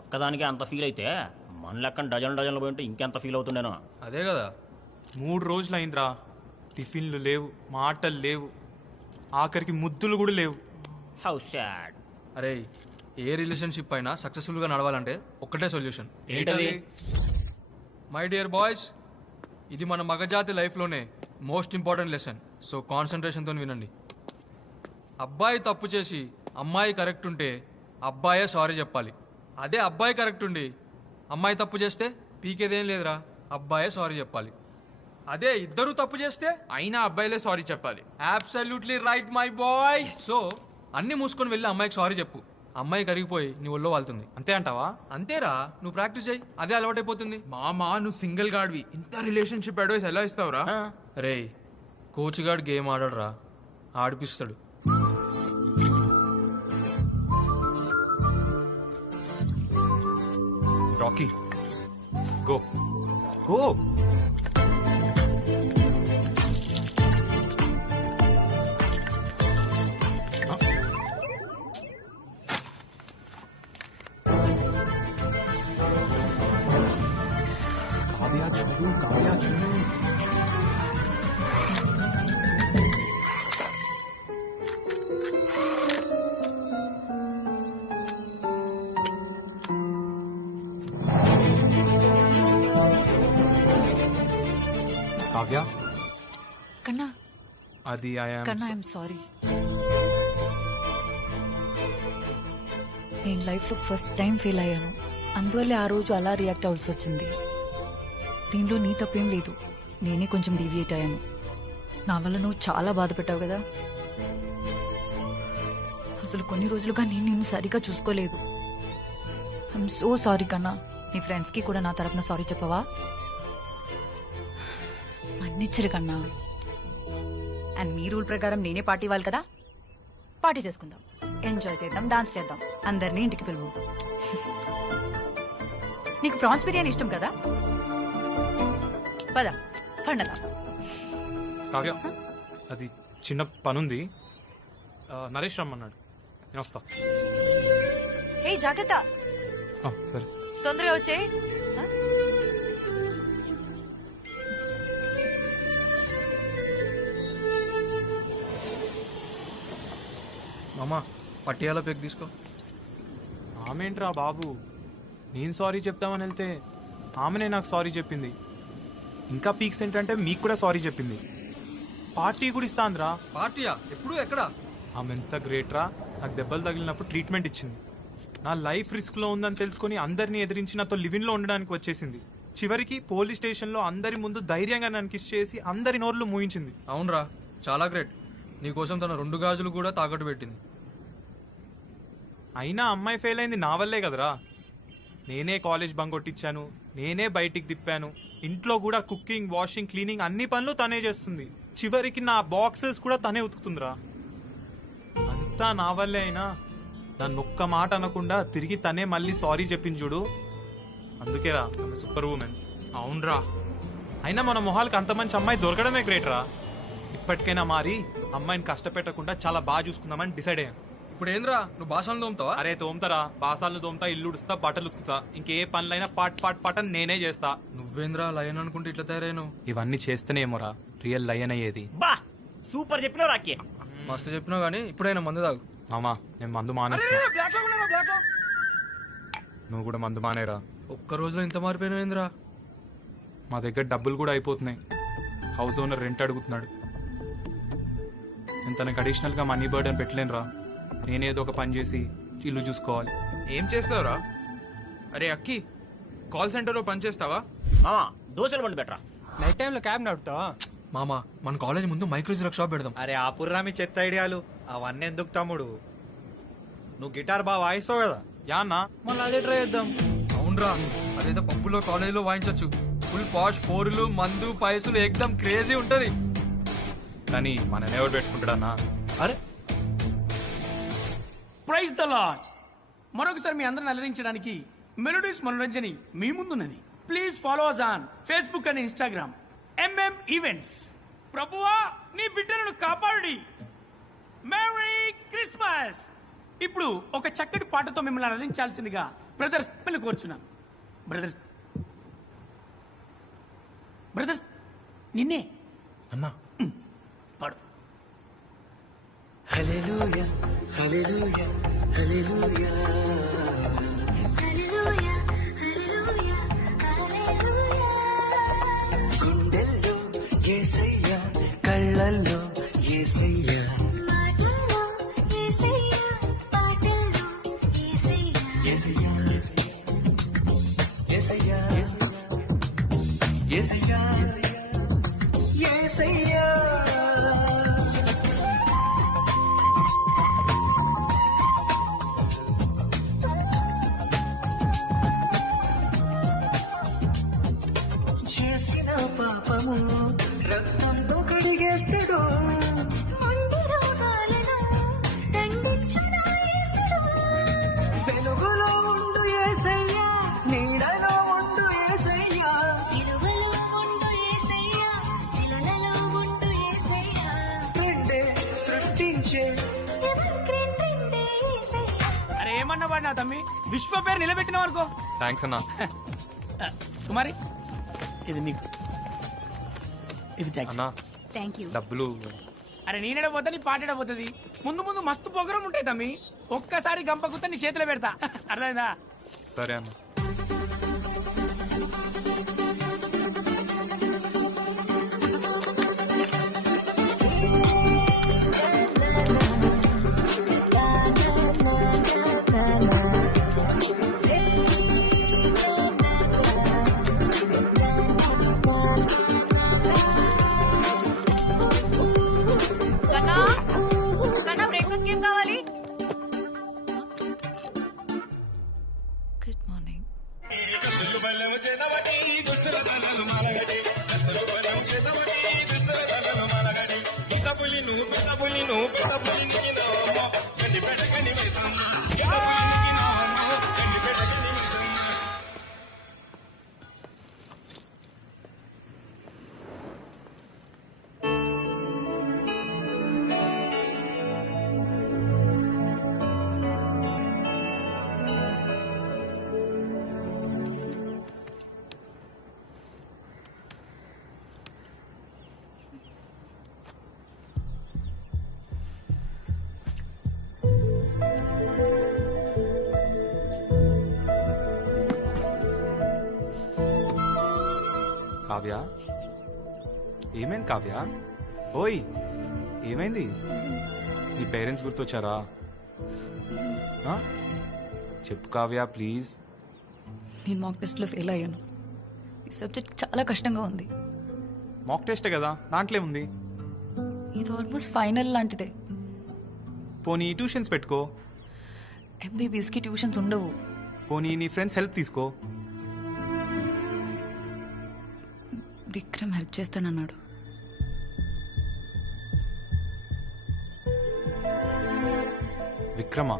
ఒక్కదానికి అంత ఫీల్ అయితే మన లెక్కన డజన్లు పోయింటే ఇంకెంత ఫీల్ అవుతుండేనో. అదే కదా, 3 రోజులు అయిందిరా. టిఫిన్లు లేవు, మాటలు లేవు, ఆఖరికి ముద్దులు కూడా లేవు. How sad. అరే, ఏ రిలేషన్షిప్ అయినా సక్సెస్ఫుల్గా నడవాలంటే ఒక్కటే సొల్యూషన్. ఏంటది? మై డియర్ బాయ్స్, ఇది మన మగజాతి లైఫ్లోనే మోస్ట్ ఇంపార్టెంట్ లెసన్. సో కాన్సన్ట్రేషన్తో వినండి. అబ్బాయి తప్పు చేసి అమ్మాయి కరెక్ట్ ఉంటే అబ్బాయే సారీ చెప్పాలి. అదే అబ్బాయి కరెక్ట్ ఉండి అమ్మాయి తప్పు చేస్తే పీకేదేం లేదురా, అబ్బాయే సారీ చెప్పాలి. అదే ఇద్దరు తప్పు చేస్తే అయినా అబ్బాయిలే సారీ చెప్పాలి. Absolutely right my boy. So అన్ని మూసుకొని వెళ్ళి అమ్మాయికి సారీ చెప్పు. అమ్మాయి కరిగిపోయి నీ ఒళ్ళో వాళ్తుంది. అంతే అంటావా? అంతేరా, నువ్వు ప్రాక్టీస్ చేయి, అదే అలవాటైపోతుంది. మామా, నువ్వు సింగిల్ గాడివి, ఇంత రిలేషన్షిప్ అడ్వైస్ ఎలా ఇస్తావురా? రే, కోచ్ గాడు గేమ్ ఆడరా, ఆడిపిస్తాడు. Rocky, go go. కావ్య చూడు, కావ్య చూడు. కావ్య కన్నా అది కన్నా ఐఎమ్ సారీ. నేను లైఫ్లో ఫస్ట్ టైం ఫెయిల్ అయ్యాను. అందువల్లే ఆ రోజు అలా రియాక్ట్ అవ్వాల్సి వచ్చింది. దీనిలో నీ తప్పేం లేదు, నేనే కొంచెం డీవియేట్ అయ్యాను. నా వల్ల నువ్వు చాలా బాధపెట్టావు కదా. అసలు కొన్ని రోజులుగా నేను నిన్ను సరిగా చూసుకోలేదు. ఐఎమ్ సో సారీ కన్నా. నీ ఫ్రెండ్స్కి కూడా నా తరపున సారీ చెప్పవా? మన్నిచ్చరు కన్నా. అండ్ మీ రూల్ ప్రకారం నేనే పార్టీ ఇవ్వాలి కదా. పార్టీ చేసుకుందాం, ఎంజాయ్ చేద్దాం, డాన్స్ చేద్దాం, అందరినీ ఇంటికి పిలువు. నీకు ప్రాన్స్ బిర్యానీ ఇష్టం కదా, పద పండదా. కావ్య అది చిన్న పనుంది, నరేష్ రమ్మన్నాడు, నేను వస్తా. హే జాగ్రత్త, సరే తొందరగా వచ్చే. మామా పట్టియాల పెగ్ తీసుకో. ఆమెంట్రా బాబు, నేను సారీ చెప్తామని వెళ్తే ఆమెనే నాకు సారీ చెప్పింది. ఇంకా పీక్స్ ఏంటంటే మీకు కూడా సారీ చెప్పింది. పార్టీ కూడా ఇస్తాందిరా. పార్టీయా? ఎప్పుడు ఎక్కడ? ఆమె ఎంత గ్రేట్ రా. నాకు దెబ్బలు తగిలినప్పుడు ట్రీట్మెంట్ ఇచ్చింది. నా లైఫ్ రిస్క్ లో ఉందని తెలుసుకుని అందరినీ ఎదిరించి నాతో లివింగ్ లో ఉండడానికి వచ్చేసింది. చివరికి పోలీస్ స్టేషన్ లో అందరి ముందు ధైర్యంగా నన్ను కిస్ చేసి అందరి నోర్లు మూయించింది. అవునరా, చాలా గ్రేట్. నీకోసం తన 2 గాజులు కూడా తాకట్టు పెట్టింది. అయినా అమ్మాయి ఫెయిల్ అయింది నా వల్లే కదరా. నేనే కాలేజ్ బంక్ కొట్టించాను, నేనే బయటికి తిప్పాను. ఇంట్లో కూడా కుకింగ్, వాషింగ్, క్లీనింగ్ అన్ని పనులు తనే చేస్తుంది. చివరికి నా బాక్సెస్ కూడా తనే ఉతుకుతుందిరా. అంతా నా వల్లే అయినా నన్ను ఒక్క మాట అనకుండా తిరిగి తనే మళ్ళీ సారీ చెప్పింది చూడు. అందుకేరా ఆమె సూపర్ ఉమెన్. అవునరా, అయినా మన మొహాలకి అంత మంచి అమ్మాయి దొరకడమే గ్రేట్ రా. ఇప్పటికైనా మారి అమ్మాయిని కష్టపెట్టకుండా చాలా బాగా చూసుకుందామని డిసైడ్ అయ్యాను. ఇప్పుడు ఏంద్రా, నువ్వు బాసాలను తోముతావా? అరే తోముతారా, బాసాలను తోముతా, ఇల్లు ఉడుస్తా, బట్టలు ఉతుకుతా, ఇంకే పనులైనా పాట్ పాట్ పాట్ అని నేనే చేస్తా. నువ్వేంద్రా లయన్ అనుకుంటే ఇట్లా తయారైను? ఇవన్నీ చేస్తేనేమోరా రియల్ లయన్ అయ్యేది. బా సూపర్ చెప్పినావు రాకే. మస్తు చెప్పినావు కానీ ఇప్పుడైనా మందు తాగు. మామా నేను మందు మానేస్తా. నువ్వు కూడా మందు మానేరా. ఒక్క రోజులో ఇంత మారిపోయినవేంద్రా? మా దగ్గర డబ్బులు కూడా అయిపోతున్నాయి. హౌస్ ఓనర్ రెంట్ అడుగుతున్నాడు. నేను తనకు అడిషనల్ గా మనీ బర్డెన్ పెట్టలేనురా. నేనేదో ఒక పని చేసి ఇల్లు చూసుకోవాలి. ఏం చేస్తావురా? అరే అక్కి, కాల్ సెంటర్ లో పని చేస్తావా? మామా దోశలు బండి బెటరా. నైట్ టైంలో క్యాబ్ నడుపుతావా? మామా మన కాలేజ్ ముందు మైక్రో జిరాక్స్ షాప్ పెడదాం. అరే ఆ పుర్రా మీ చెత్త ఐడియాలు అవన్నీ ఎందుకు తమ్ముడు? నువ్వు గిటార్ బాగా వాయిస్తావు కదా, యా అన్నా, మళ్ళీ అదే ట్రై చేద్దాం. అవునరా, అదేదో పప్పులో కాలేజీలో వాయించవచ్చు. ఫుల్ పాష్, పోరులు, మందు, పైసలు ఏకదం క్రేజీ ఉంటది. కానీ మన ఎవరు పెట్టుకుంటాడన్నా? అరే ప్రైజ్ ద లార్డ్. మరొకసారి మీ అందరిని అలరించడానికి మెలోడీస్ మనోరంజని మీ ముందున్నది. Please follow us on Facebook and Instagram MM events. ప్రభువా నీ బిడ్డలను కాపాడి. Merry Christmas. ఇప్పుడు ఒక చక్కటి పాటతో మిమ్మల్ని అలరించాల్సిందిగా బ్రదర్స్ కోరుచున్నాను. బ్రదర్స్ నిన్నే అన్నా పాడు. హల్లెలూయా హల్లెలూయా హల్లెలూయా హల్లెలూయా హల్లెలూయా హల్లెలూయా. గుండెల్లో యేసయ్యా, కళ్ళల్లో యేసయ్యా, మాటల్లో యేసయ్యా, పాటల్లో యేసయ్యా, యేసయ్యా యేసయ్యా యేసయ్యా యేసయ్యా. చేసిన పాపము రక్తంతో కడిగేస్తాడు, వెలుగులో ఉండు యేసయ్యా, నీడలో ఉండు యేసయ్యా, సిలువలో ఉండు యేసయ్యా, శిలలలో ఉండు యేసయ్యా, రెండే సృష్టించే రెండే యేసయ్యా. అరే ఏమన్నా వాడు నా తమ్మి, విశ్వ పేరు నిలబెట్టిన వరకు. థ్యాంక్స్ అన్నా. కుమారి ఇది నీకు, ఇది ట్యాక్స్. Thank you. డబ్బులు అరే నేనేడ పోతా నీ పాటేడ పోతుంది. ముందు ముందు మస్తు ప్రోగ్రాం ఉంటాయి తమ్మి. ఒక్కసారి గంపకుత్త నీ చేతిలో పెడతా. అర్థమైందా? సరే అన్న. బ్రేక్ఫాస్ట్ ఏం కావాలి? Good morning. కావ్య, ఏమైంది కావ్య? ఓయ్, ఏమైంది? నీ పేరెంట్స్ గుర్తొచ్చారా? చెప్పు కావ్య ప్లీజ్. నేను మాక్ టెస్ట్లో ఫెయిల్ అయ్యాను. ఈ సబ్జెక్ట్ చాలా కష్టంగా ఉంది. మాక్ టెస్టే కదా, దాంట్లో ఉంది. ఇది ఆల్మోస్ట్ ఫైనల్ లాంటిదే. పోనీ ట్యూషన్స్ పెట్టుకో. ఎంబీబీఎస్కి ట్యూషన్స్ ఉండవు. పోనీ నీ ఫ్రెండ్స్ హెల్ప్ తీసుకో. విక్రమ్ హెల్ప్ చేస్తానన్నాడు. విక్రమా?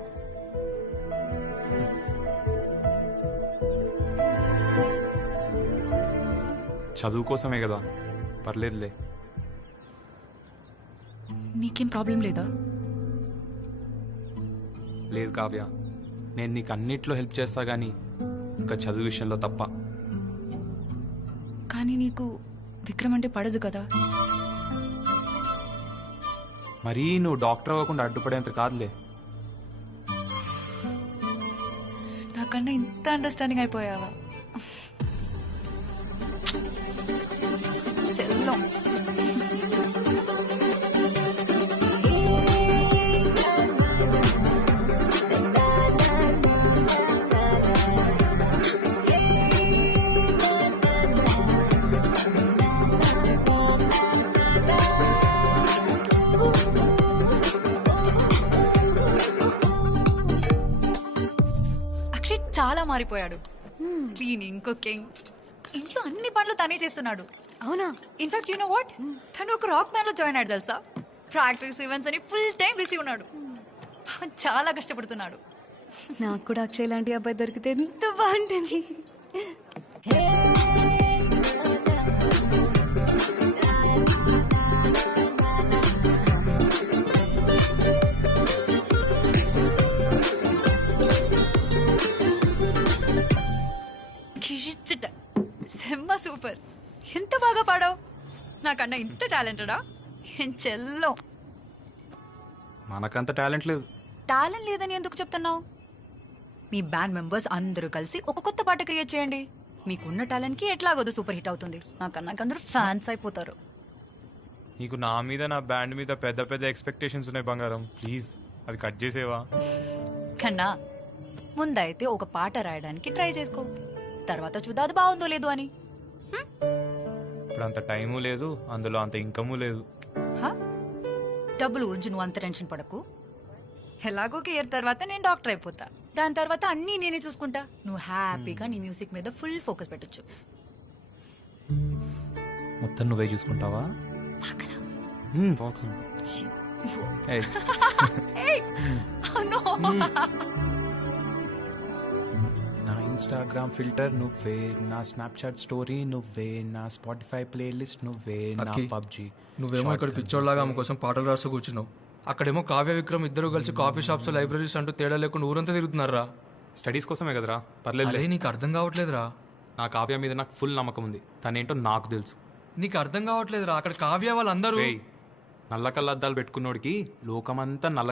చదువు కోసమే కదా, పర్లేదులే. నీకేం ప్రాబ్లం లేదా? లేదు కావ్య, నేను నీకు అన్నిట్లో హెల్ప్ చేస్తా కానీ ఇంకా చదువు విషయంలో తప్ప. కానీ నీకు విక్రమ్ అంటే పడదు కదా. మరీ నువ్వు డాక్టర్ అవ్వకుండా అడ్డుపడేంత కాదులే. నాకన్నా ఇంత అండర్స్టాండింగ్ అయిపోయావా? చెల్లం. చాలా మారిపోయాడు. క్లీనింగ్, కుకింగ్, ఇంట్లో అన్ని పనులు తనే చేస్తున్నాడు. అవునా? ఇన్ఫాక్ట్ యు నో వాట్, తను ఒక రాక్ బ్యాండ్ లో జాయిన్ అయ్యాడు తెలుసా. ప్రాక్టీస్ ఈవెంట్స్ అని ఫుల్ టైం బిజీ ఉన్నాడు. చాలా కష్టపడుతున్నాడు. నాకు కూడా అక్షయ్ లాంటి అబ్బాయి దొరికితే ఎంత బాగుంటుంది. సెమ్మ సూపర్. ఎంత బాగా పాడావు. నాకన్నా ఇంత టాలెంటెడా? ఏం చెల్లో. మనకంత టాలెంట్ లేదు. టాలెంట్ లేదని ఎందుకు చెప్తున్నావు? మీ బ్యాండ్ మెంబర్స్ అందరూ కలిసి ఒక కొత్త పాట క్రియేట్ చేయండి. మీకున్న టాలెంట్కి ఎట్లాగోదు సూపర్ హిట్ అవుతుంది. నాకన్నా అందరూ ఫ్యాన్స్ అయిపోతారు. నీకు నా మీద, నా బ్యాండ్ మీద పెద్ద పెద్ద ఎక్స్పెక్టేషన్స్ ఉన్నాయి బంగారం. ప్లీజ్ అవి కట్ చేసేవా? కన్నా ముందైతే ఒక పాట రాయడానికి ట్రై చేసుకో. తర్వాత చూద్దా అది బాగుందో లేదో అని. ఇప్పుడు అంత టైము లేదు, అందులో అంత ఇన్కము లేదు. డబ్బులు గురించి నువ్వు అంత టెన్షన్ పడకు. ఎలాగో కేర్ తర్వాత నేను డాక్టర్ అయిపోతా. దాని తర్వాత అన్నీ నేనే చూసుకుంటా. నువ్వు హ్యాపీగా నీ మ్యూజిక్ మీద ఫుల్ ఫోకస్ పెట్టొచ్చు. మొత్తం నువ్వే చూసుకుంటావా? నా ఇన్స్టాగ్రామ్ ఫిల్టర్ నువ్వే, నా స్నాప్చాట్ స్టోరీ నువ్వే, నా స్పాటిఫై ప్లేలిస్ట్ నువ్వే, నా పబ్జీ. నువ్వేమో ఇక్కడ పిచ్చోళ్ళలాగా ఆమె కోసం పాటలు రాస్తూ కూర్చున్నావు. అక్కడేమో కావ్య విక్రమ్ ఇద్దరు కలిసి కాఫీ షాప్స్, లైబ్రరీస్ అంటూ తేడా లేకుండా ఊరంతా తిరుగుతున్నారా. స్టడీస్ కోసమే కదరా, పర్లేదు. నీకు అర్థం కావట్లేదురా. నా కావ్య మీద నాకు ఫుల్ నమ్మకం ఉంది. తనేంటో నాకు తెలుసు. నీకు అర్థం కావట్లేదురా, అక్కడ కావ్య వాళ్ళందరూ నల్ల కళ్ళద్దాలు పెట్టుకున్నోడికి లోకమంతా నల్ల.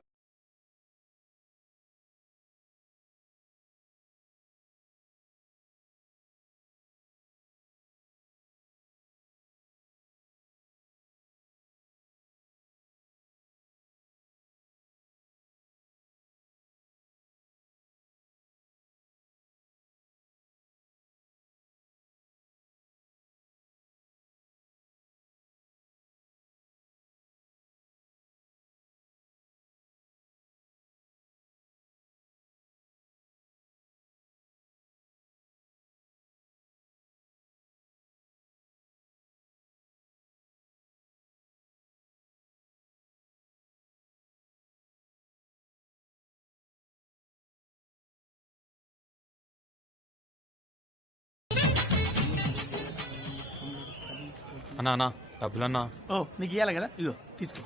అన్నా అన్నా డబ్బులన్నా. ఓ నీకు ఇవ్వాలి కదా, ఇగో తీసుకో.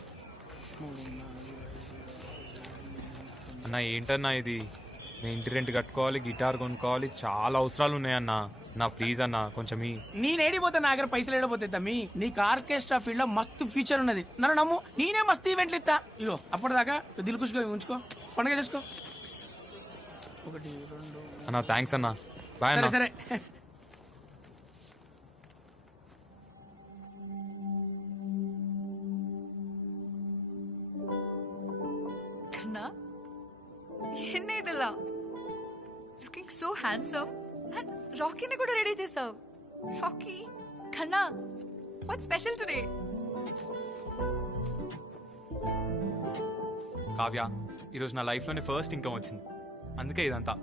అన్నా ఏంటన్నా ఇది? నేను ఇంటి రెంట్ కట్టుకోవాలి, గిటార్ కొనుక్కోవాలి, చాలా అవసరాలు ఉన్నాయన్నా. నా ప్లీజ్ అన్నా కొంచెం. నేను ఏడిపోతే నా దగ్గర పైసలు ఏడిపోతాయి తమ్మి. నీకు ఆర్కెస్ట్రా ఫీల్డ్ లో మస్తు ఫ్యూచర్ ఉన్నది, నన్ను నమ్ము. నేనే మస్తు ఈవెంట్లు ఇస్తా. ఇగో అప్పటిదాకా దిల్కుష్గా ఉంచుకో, పండుగ చేసుకో. 1 2 అన్నా థ్యాంక్స్ అన్నా. బాయ్ అన్నా. సరే ఎన్నేదిలా లుకింగ్ సో హ్యాండ్సమ్. అండ్ రాకీని కూడా రెడీ చేసావు. రాకీ కన్నా, వాట్ స్పెషల్ టుడే? కావ్య, ఈరోజు నా లైఫ్లోనే ఫస్ట్ ఇన్కమ్ వచ్చింది, అందుకే ఇదంతా.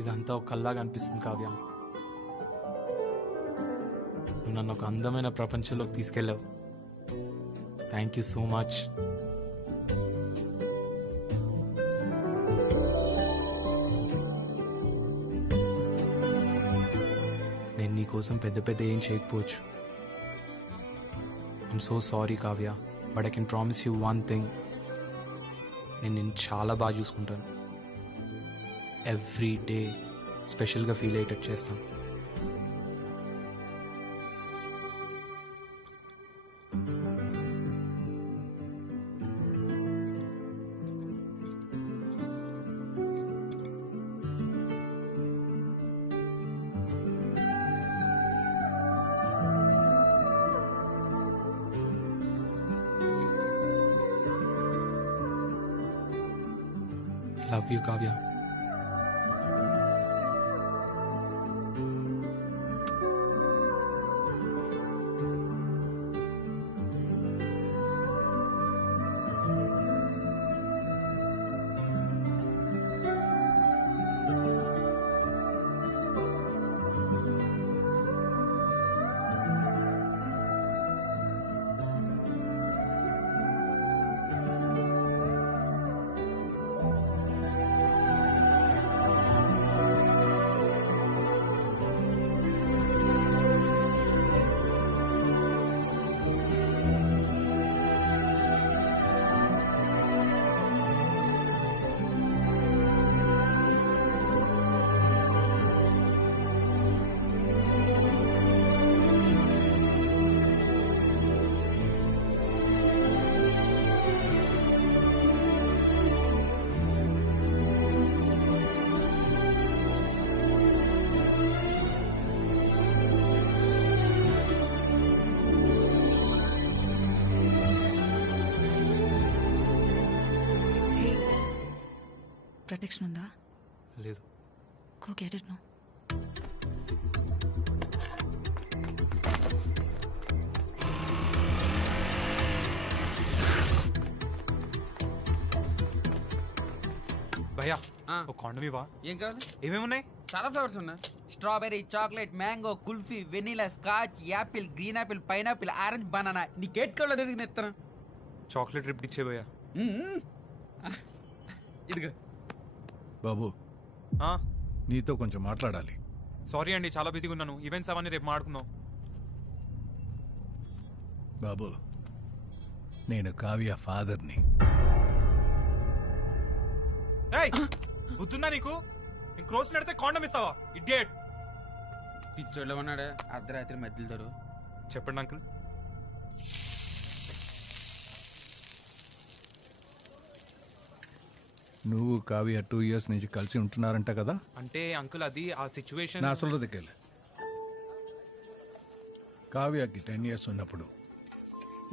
ఇదంతా ఒక కల్లాగా అనిపిస్తుంది కావ్య. నువ్వు నన్ను ఒక అందమైన ప్రపంచంలోకి తీసుకెళ్ళావు. Thank you so much. నేను నీకోసం పెద్ద పెద్ద ఏం చేయకపోవచ్చు. I'm so sorry Kavya, but I can promise you one thing. నేను నిన్ను చాలా బాగా చూసుకుంటాను. ఎవ్రీ డే స్పెషల్గా ఫీల్ అయ్యేటట్టు చేస్తాను. Love you Kavya. ప్రొటెక్షన్ ఉందా? లేదు. Go get it no. భయ్యా ఒక కాండం ఇవ్వా. ఏం కావాలి? ఏమేమి ఉన్నాయి? చాలా ఫ్లేవర్స్ ఉన్నాయి. Strawberry, chocolate, mango, kulfi, vanilla, scotch, Apple, green Apple, pineapple, orange, banana. నీకు ఏట్ కావాలో తిరిగి నెత్తను. చాక్లెట్ రిప్ ఇచ్చే భయ్యా. ఇదిగో బాబు, నీతో కొంచెం మాట్లాడాలి. సారీ అండి, చాలా బిజీగా ఉన్నాను. ఈవెంట్స్ అవన్నీ రేపు మాట్లాడుకుందాం. బాబు, నేను కావ్య ఫాదర్ని. గుర్తుందా నీకు? ఇంక రోజు నడితే కాండం ఇస్తావా? ఇడియట్. పిచ్చోళ్ళ ఉన్నాడా అర్ధరాత్రి మధ్యలో? చెప్పండి అంకుల్. నువ్వు కావ్య 2 years నుంచి కలిసి ఉంటున్నారంట కదా? అంటే అంకుల్ అది ఆ సిచ్యువేషన్. నా సొల్లదికెళ్ళి కావ్యకి 10 years ఉన్నప్పుడు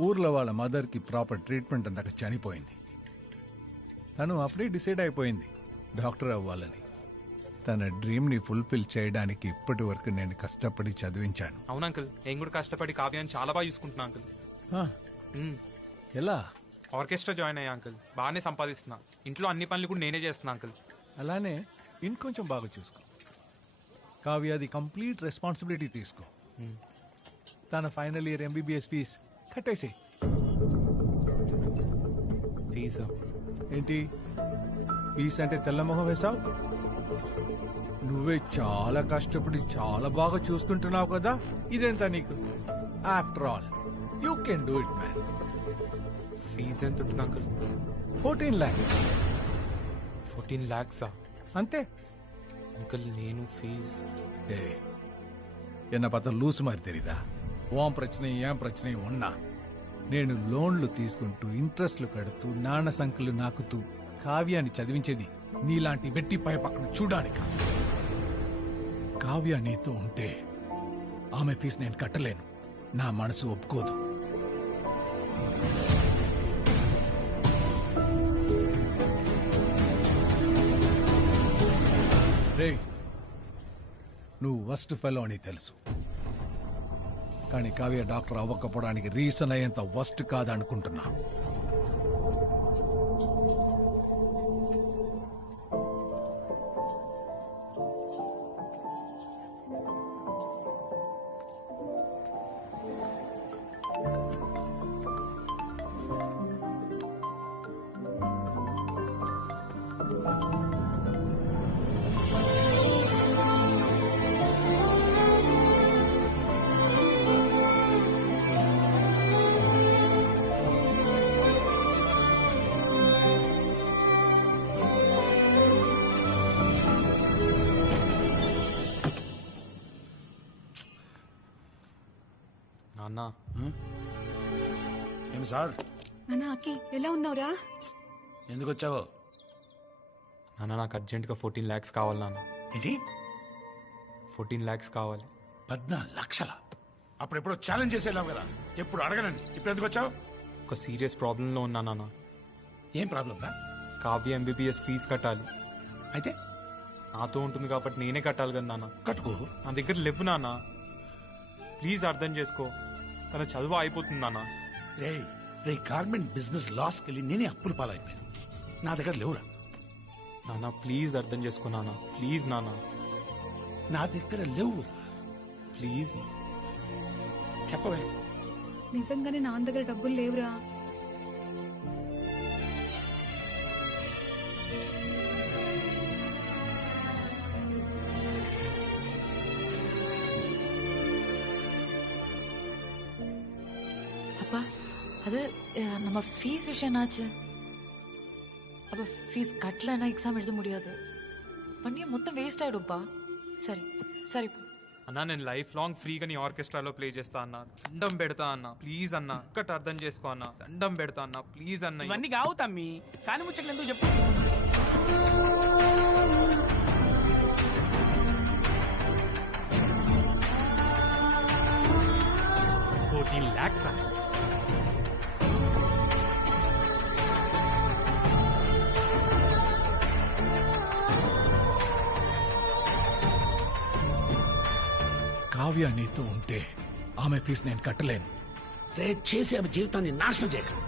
ఊర్లో వాళ్ళ మదర్కి ప్రాపర్ ట్రీట్మెంట్ అందాక చనిపోయింది. తను అప్పుడే డిసైడ్ అయిపోయింది డాక్టర్ అవ్వాలని. తన డ్రీమ్ని ఫుల్ఫిల్ చేయడానికి ఇప్పటి వరకు నేను కష్టపడి చదివించాను. అవును అంకుల్, నేను కూడా కష్టపడి కావ్యాన్ని చాలా బాగా చూసుకుంటున్నా అంకుల్. ఎలా? ఆర్కెస్ట్రా జాయిన్ అయ్యా అంకుల్. బాగానే సంపాదిస్తున్నా. ఇంట్లో అన్ని పనులు కూడా నేనే చేస్తున్నా అంకుల్. అలానే ఇంకొంచెం బాగా చూసుకో. కావ్యది కంప్లీట్ రెస్పాన్సిబిలిటీ తీసుకో. తన ఫైనల్ ఇయర్ MBBS ఫీజ్ కట్టేసి. ఫీజు ఏంటి? ఫీజ్ అంటే తెల్లమొహం వేసావు? నువ్వే చాలా కష్టపడి చాలా బాగా చూసుకుంటున్నావు కదా, ఇదెంత నీకు? After all you can do it man. Fee ఎంత ఉంటుంది అంకుల్? 14 lakhs. 14 lakhs అంతే అంకుల్. నేను ఫీజ్ என்ன பார்த்தா లూసు మరి తెలీదా? ఓం ప్రశ్న ఏం ప్రశ్న ఉన్నా నేను లోన్లు తీసుకుంటూ ఇంట్రెస్ట్లు కడుతూ నాన్న సంఖ్యలు నాకుతూ కావ్యాన్ని చదివించేది నీలాంటి వెట్టి పై పక్కన చూడడానికి. కావ్య నీతో ఉంటే ఆమె ఫీజు నేను కట్టలేను. నా మనసు ఒప్పుకోదు. రే, నువ్వు వర్స్ట్ ఫెలో అని తెలుసు, కానీ కావ్య డాక్టర్ అవ్వకపోవడానికి రీజన్ అయ్యేంత వర్స్ట్ కాదనుకుంటున్నా. నాన్న. ఏమి సార్? నాన్న, అక్కి ఎలా ఉన్నావురా? ఎందుకు వచ్చావో? నాన్న, నాకు అర్జెంటుగా 14 lakhs కావాలి నాన్న. ఏంటి? 14 lakhs కావాలి. 14 లక్షల? అప్పుడెప్పుడో ఛాలెంజ్ చేసేలావు కదా, ఎప్పుడు అడగనండి. ఇప్పుడు ఎందుకు వచ్చావు? ఒక సీరియస్ ప్రాబ్లంలో ఉన్నా నాన్న. ఏం ప్రాబ్లం రా? కావ్య MBBS ఫీజు కట్టాలి. అయితే నాతో ఉంటుంది కాబట్టి నేనే కట్టాలి కదా నాన్న. కట్టుకో. నా దగ్గర లేవు నాన్న. ప్లీజ్ అర్థం చేసుకో. తన చదువు అయిపోతుంది నాన్న. రే గార్మెంట్ బిజినెస్ లాస్కి వెళ్ళి నేనే అప్పులు పాలైపోయాను. నా దగ్గర లేవురా. నాన్న ప్లీజ్ అర్థం చేసుకో నాన్న. ప్లీజ్ నాన్న. నా దగ్గర లేవు. ప్లీజ్ చెప్పవే. నిజంగానే నా దగ్గర డబ్బులు లేవురా. அப்பா அது நம்ம ஃபீஸ் விஷயம் என்னாச்சு? அப்ப ஃபீஸ் கட்டலன்னா எக்ஸாம் எழுத முடியாது. பண்ணிய மொத்தம் வேஸ்ட் ஆயிடும்பா. సరే సరే అన్నా, నేను లైఫ్ లాంగ్ ఫ్రీగా నీ ఆర్కెస్ట్రాలో ప్లే చేస్తా అన్నా. దండం పెడతా అన్నా. ప్లీజ్ అన్నా, ఒక్కటి అర్థం చేసుకో అన్నా. దండం పెడతా అన్నా. ప్లీజ్ అన్న. ఇవన్నీ కావు తమ్మి, కాని ముచ్చట్లు ఎందుకు చెప్పు. 14 lakhs. కావ్య నీతో ఉంటే ఆమె ఫీజు నేను కట్టలేను. దయచేసి ఆమె జీవితాన్ని నాశనం చేయకండి.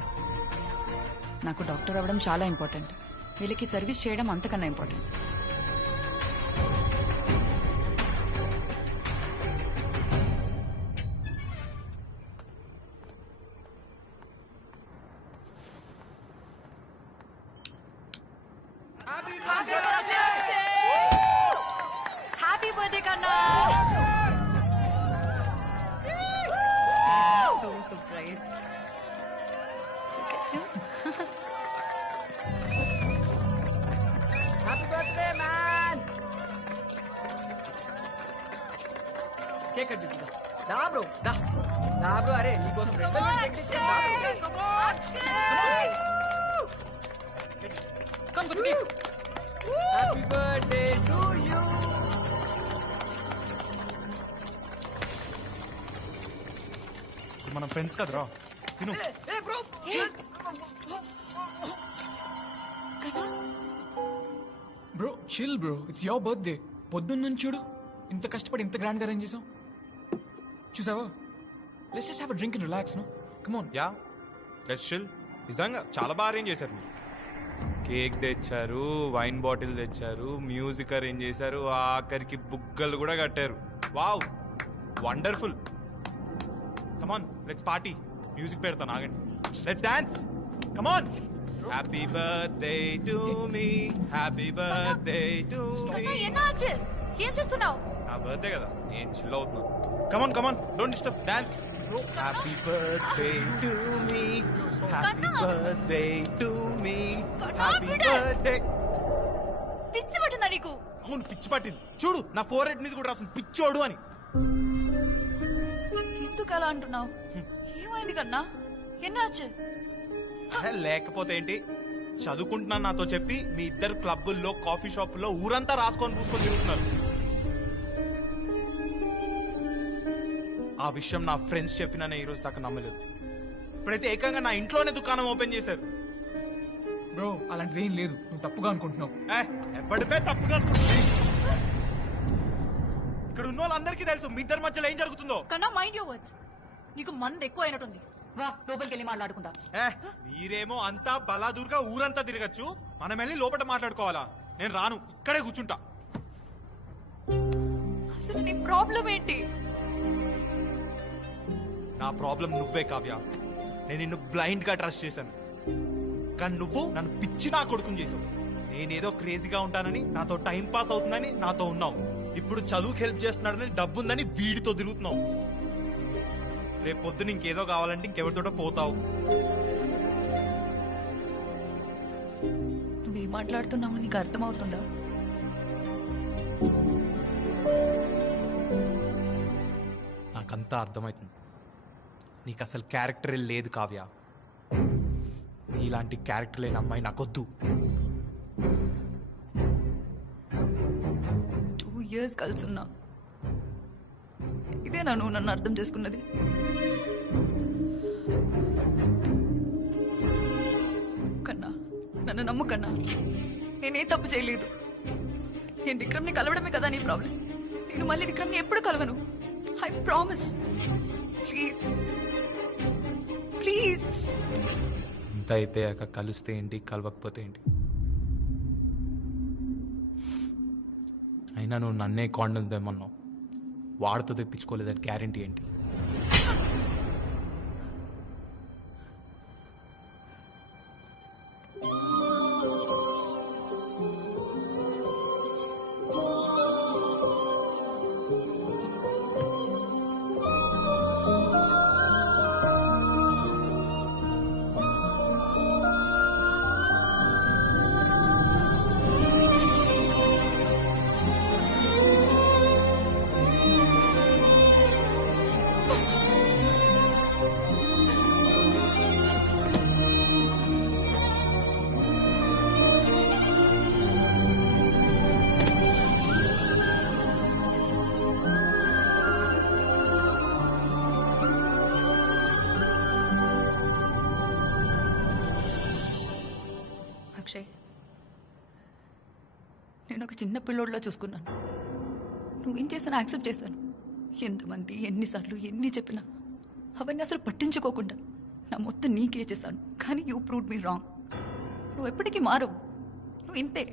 నాకు డాక్టర్ అవ్వడం చాలా ఇంపార్టెంట్. వీళ్ళకి సర్వీస్ చేయడం అంతకన్నా ఇంపార్టెంట్. హ్యాపీ బర్త్డే కన్నా. So surprise. Happy birthday man. Cake cut చేద్దాం. దా బ్రో దా దా బ్రో. అరే నీకోసం come to cake. Happy birthday to you. మనం ఫ్రెండ్స్ కదరా, తిను. Bro chill bro, it's your birthday. పొద్దున్న చూడు ఇంత కష్టపడి ఇంత గ్రాండ్ గా అరేంజ్ చేసాం. చూసావా? Let's just have a drink and relax. No come on. Ya let's chill. నిజంగా చాలా బాగా అరేంజ్ చేశారు మీరు. కేక్ తెచ్చారు, వైన్ బాటిల్ తెచ్చారు, మ్యూజిక్ అరేంజ్ చేశారు, ఆఖరికి బుగ్గలు కూడా కట్టారు. Wow, wonderful. Come on let's party. Music పెడతాను, ఆగండి. Let's dance. Come on. Happy birthday to me, happy birthday to me. ఎన్నాச்சு? ఏం చేస్తున్నావు? నా బర్త్డే కదా, నేను చిల్ అవుతున్నాను. Come on come on, don't disturb. Dance. Happy birthday to me, happy birthday to me, happy birthday. పిచ్చి పట్టిందా నీకు? అవును పిచ్చి పట్టింది. చూడు నా ఫోర్ హెడ్ మీద కూడా రాస్తుంది పిచ్చోడు అని. ఎందుకు అలా అంటున్నావు? ఏమైంది కన్నా? ఎన్నాச்சு? లేకపోతే ఏంటి, చదువుకుంటున్నాను నాతో చెప్పి మీ ఇద్దరు క్లబ్బుల్లో కాఫీ షాపుల్లో ఊరంతా రాసుకొని పూసుకొని తిరుగుతున్నారు. ఆ విషయం నా ఫ్రెండ్స్ చెప్పినా నేను ఈరోజు దాకా నమ్మలేదు. ఇప్పుడైతే ఏకంగా నా ఇంట్లోనే దుకాణం ఓపెన్ చేశారు. బ్రో అలాంటిది ఏం లేదు, నువ్వు తప్పుగా అనుకుంటున్నావు. ఎప్పటిపే తప్పుగా అనుకుంటుంది. ఇక్కడ ఉన్న వాళ్ళందరికీ తెలుసు మీ ఇద్దరి మధ్యలో ఏం జరుగుతుందో. కన్నా మైండ్ యువర్ వర్డ్స్. నీకు మంది ఎక్కువ అయినట్టుంది. వా లోపలికి వెళ్ళి మాట్లాడుకుందాం. మీరేమో అంతా బలాదూర్గా ఊరంతా తిరగచ్చు, మనం వెళ్ళి లోపల మాట్లాడుకోవాలా? నేను రాను, ఇక్కడే కూర్చుంటా. అసలు నీ ప్రాబ్లం ఏంటి? నా ప్రాబ్లం నువ్వే కావ్య. నేను నిన్ను బ్లైండ్ గా ట్రస్ట్ చేశాను, కానీ నువ్వు నన్ను పిచ్చి నా కొడుకుని చేసావు. నేనేదో క్రేజీగా ఉంటానని, నాతో టైం పాస్ అవుతుందని నాతో ఉన్నావు. ఇప్పుడు చదువుకి హెల్ప్ చేస్తున్నాడని, డబ్బుందని వీడితో తిరుగుతున్నావు. రేపు పొద్దున ఇంకేదో కావాలంటే ఇంకెవరితోటో పోతావు. నువ్వేం మాట్లాడుతున్నావు నీకు అర్థమవుతుందా? నాకంతా అర్థమవుతుంది. నీకు అసలు క్యారెక్టరే లేదు కావ్య. నీలాంటి క్యారెక్టర్ లేని అమ్మాయి నాకొద్దు. 2 years కలుసున్నా. ఇదేనా నువ్వు నన్ను అర్థం చేసుకున్నది? కన్నా నన్ను నమ్ము కన్నా, నేనే తప్పు చేయలేదు. నేను విక్రమ్ని కలవడమే కదా నీ ప్రాబ్లం. నేను మళ్ళీ విక్రమ్ని ఎప్పుడు కలవను. I promise. Please please. ఇంత అయిపోయాక కలిస్తే ఏంటి, కలవకపోతే ఏంటి? అయినా నువ్వు నన్నే కాండం తెమ్మన్నావు. వాడితో తెప్పించుకోలేదని గ్యారెంటీ ఏంటి? అక్షయ్, నేను ఒక చిన్న పిల్లోడిలో చూసుకున్నాను. నువ్వేం చేసినా యాక్సెప్ట్ చేశాను. ఎంతమంది ఎన్నిసార్లు ఎన్ని చెప్పినా అవన్నీ అసలు పట్టించుకోకుండా నా మొత్తం నీకే చేశాను. కానీ యూ ప్రూవ్డ్ మీ రాంగ్. నువ్వు ఎప్పటికీ మారవు. నువ్వు ఇంతే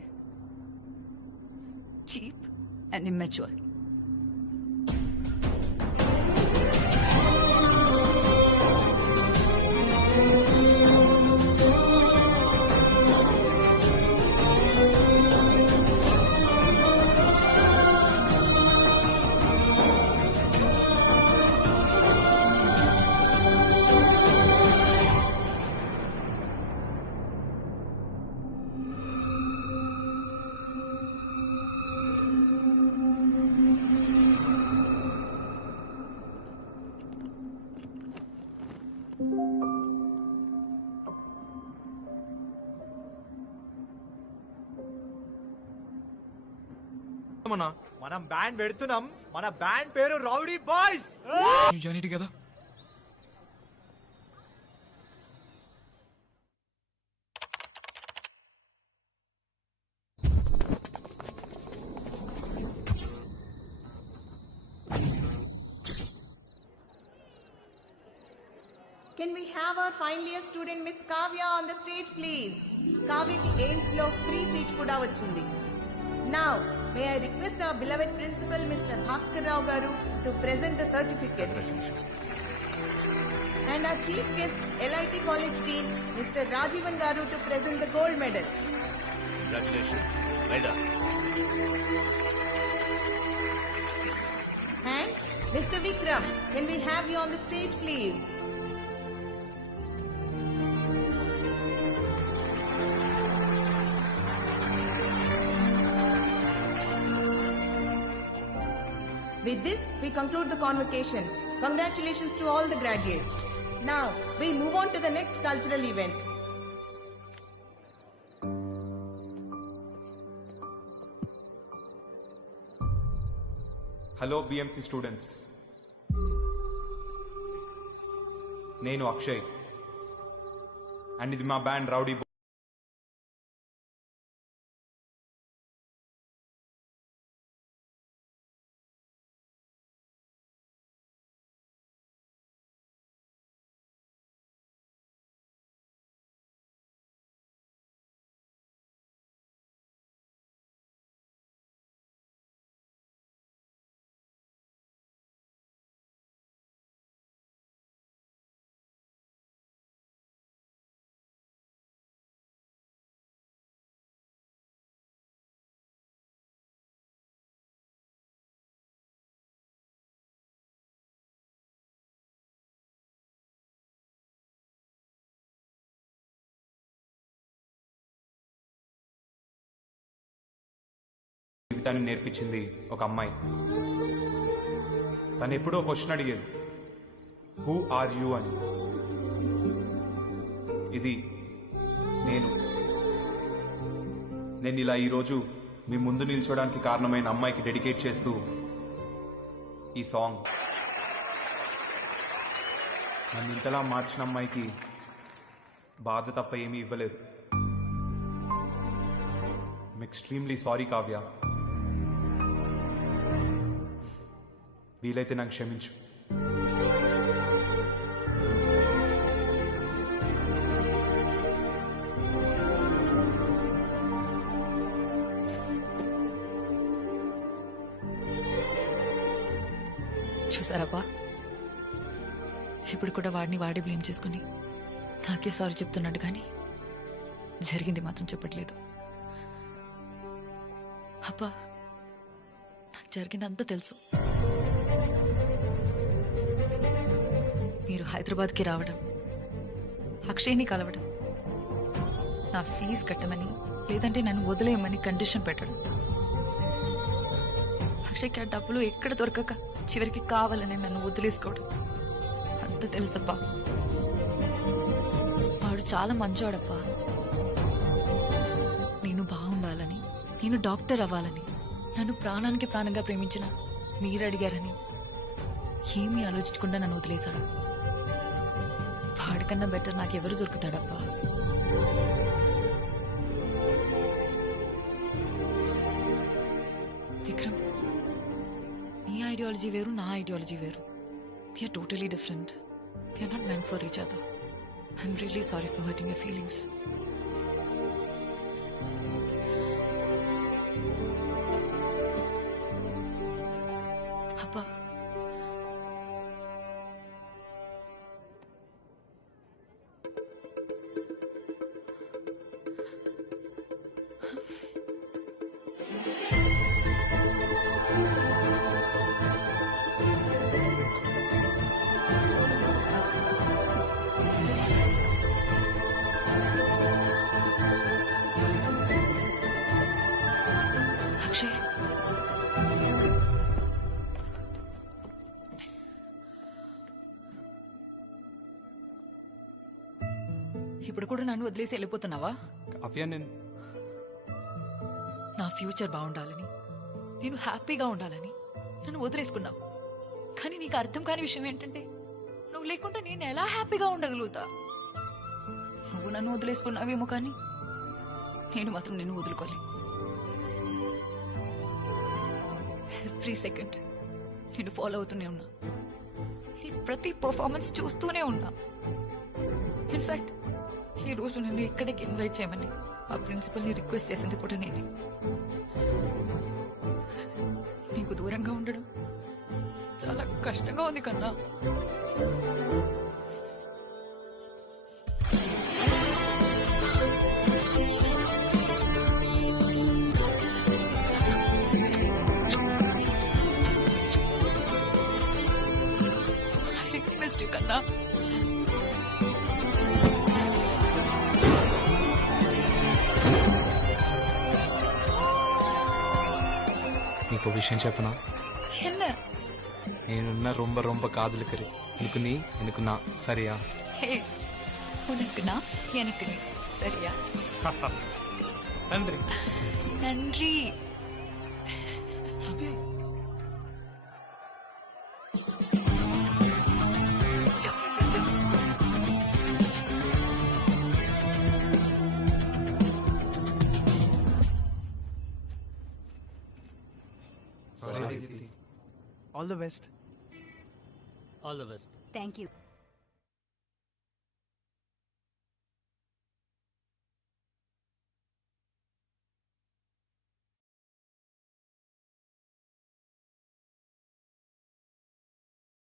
చీప్ అండ్ ఇమ్మెచ్యూర్. మనం బ్యాండ్ పెడుతున్నాం. మన బ్యాండ్ పేరు rowdy boys. Join together. Can we have our final year student Miss Kavya on the stage, please? Kavyaki aims lo free seat kuda vachindi. Now, may I request our beloved principal, Mr. Bhaskar Rao Garu, to present the certificate. And our chief guest, LIT College Dean, Mr. Rajivan Garu, to present the gold medal. Congratulations. Right on. And Mr. Vikram, can we have you on the stage, please? With this, we conclude the convocation. Congratulations to all the graduates. Now, we move on to the next cultural event. Hello BMC students, నేను Akshay and ఇది మా band rowdy. జీవితాన్ని నేర్పించింది ఒక అమ్మాయి. తను ఎప్పుడో question అడిగేది, హూ ఆర్ యూ అని. ఇది నేను ఇలా ఈరోజు మీ ముందు నిల్చోడానికి కారణమైన అమ్మాయికి డెడికేట్ చేస్తూ ఈ సాంగ్. నన్ను ఇంతలా మార్చిన అమ్మాయికి బాధ తప్ప ఏమీ ఇవ్వలేదు. I'm extremely sorry Kavya. వీలైతే నాకు క్షమించు. చూసారబ్బా, ఇప్పుడు కూడా వాడే బ్లేమ్ చేసుకుని నాకే సారీ చెప్తున్నాడు, కానీ జరిగింది మాత్రం చెప్పట్లేదు. అబ్బా, నాకు జరిగిందంతా తెలుసు. మీరు హైదరాబాద్కి రావడం, అక్షయ్ని కలవడం, నా ఫీజు కట్టమని లేదంటే నన్ను వదిలేయమని కండిషన్ పెట్టడం, అక్షయ్కి ఆ డబ్బులు ఎక్కడ దొరకక చివరికి కావాలని నన్ను వదిలేసుకోవడం అంతా తెలుసప్పా. వాడు చాలా మంచోడప్పా. నేను బాగుండాలని, నేను డాక్టర్ అవ్వాలని, నన్ను ప్రాణానికి ప్రాణంగా ప్రేమించిన మీరు అడిగారని ఏమీ ఆలోచించకుండా నన్ను వదిలేశాడు. వాడికన్నా బెటర్ నాకెవరు దొరుకుతాడప్పా. విక్రమ్, నీ ఐడియాలజీ వేరు, నా ఐడియాలజీ వేరు. We are totally different. We are not meant for each other. I'm really sorry for hurting your feelings. పాప అక్షయ్ ఇప్పుడు కూడా నన్ను వదిలేసి వెళ్ళిపోతున్నావా? కావ్య నేను నా ఫ్యూచర్ బాగుండాలని, నేను హ్యాపీగా ఉండాలని నన్ను వదిలేసుకున్నావు. కానీ నీకు అర్థం కాని విషయం ఏంటంటే నువ్వు లేకుండా నేను ఎలా హ్యాపీగా ఉండగలుగుతా? నువ్వు నన్ను వదిలేసుకున్నావేమో కానీ నేను మాత్రం నిన్ను వదులుకోలే. ఎవ్రీ సెకండ్ నేను ఫాలో అవుతూనే ఉన్నా. నీ ప్రతి పర్ఫార్మెన్స్ చూస్తూనే ఉన్నా. ఇన్ఫాక్ట్ ఈ రోజు నిన్ను ఇక్కడికి ఇన్వైట్ చేయమని ఆ ప్రిన్సిపల్ని రిక్వెస్ట్ చేసింది కూడా నేనే. నీకు దూరంగా ఉండడం చాలా కష్టంగా ఉంది కన్నా. రిక్వెస్ట్ కన్నా. నీకు విషయం చెప్పనా? என்ன? నేనున్న రొంబ రొంబ కాదలికరు எனக்கு நீ எனக்கு நான் சரியா? హే, உனக்கு நான் எனக்கு நீ சரியா? நன்றி. நன்றி. All the best. All the best. Thank you.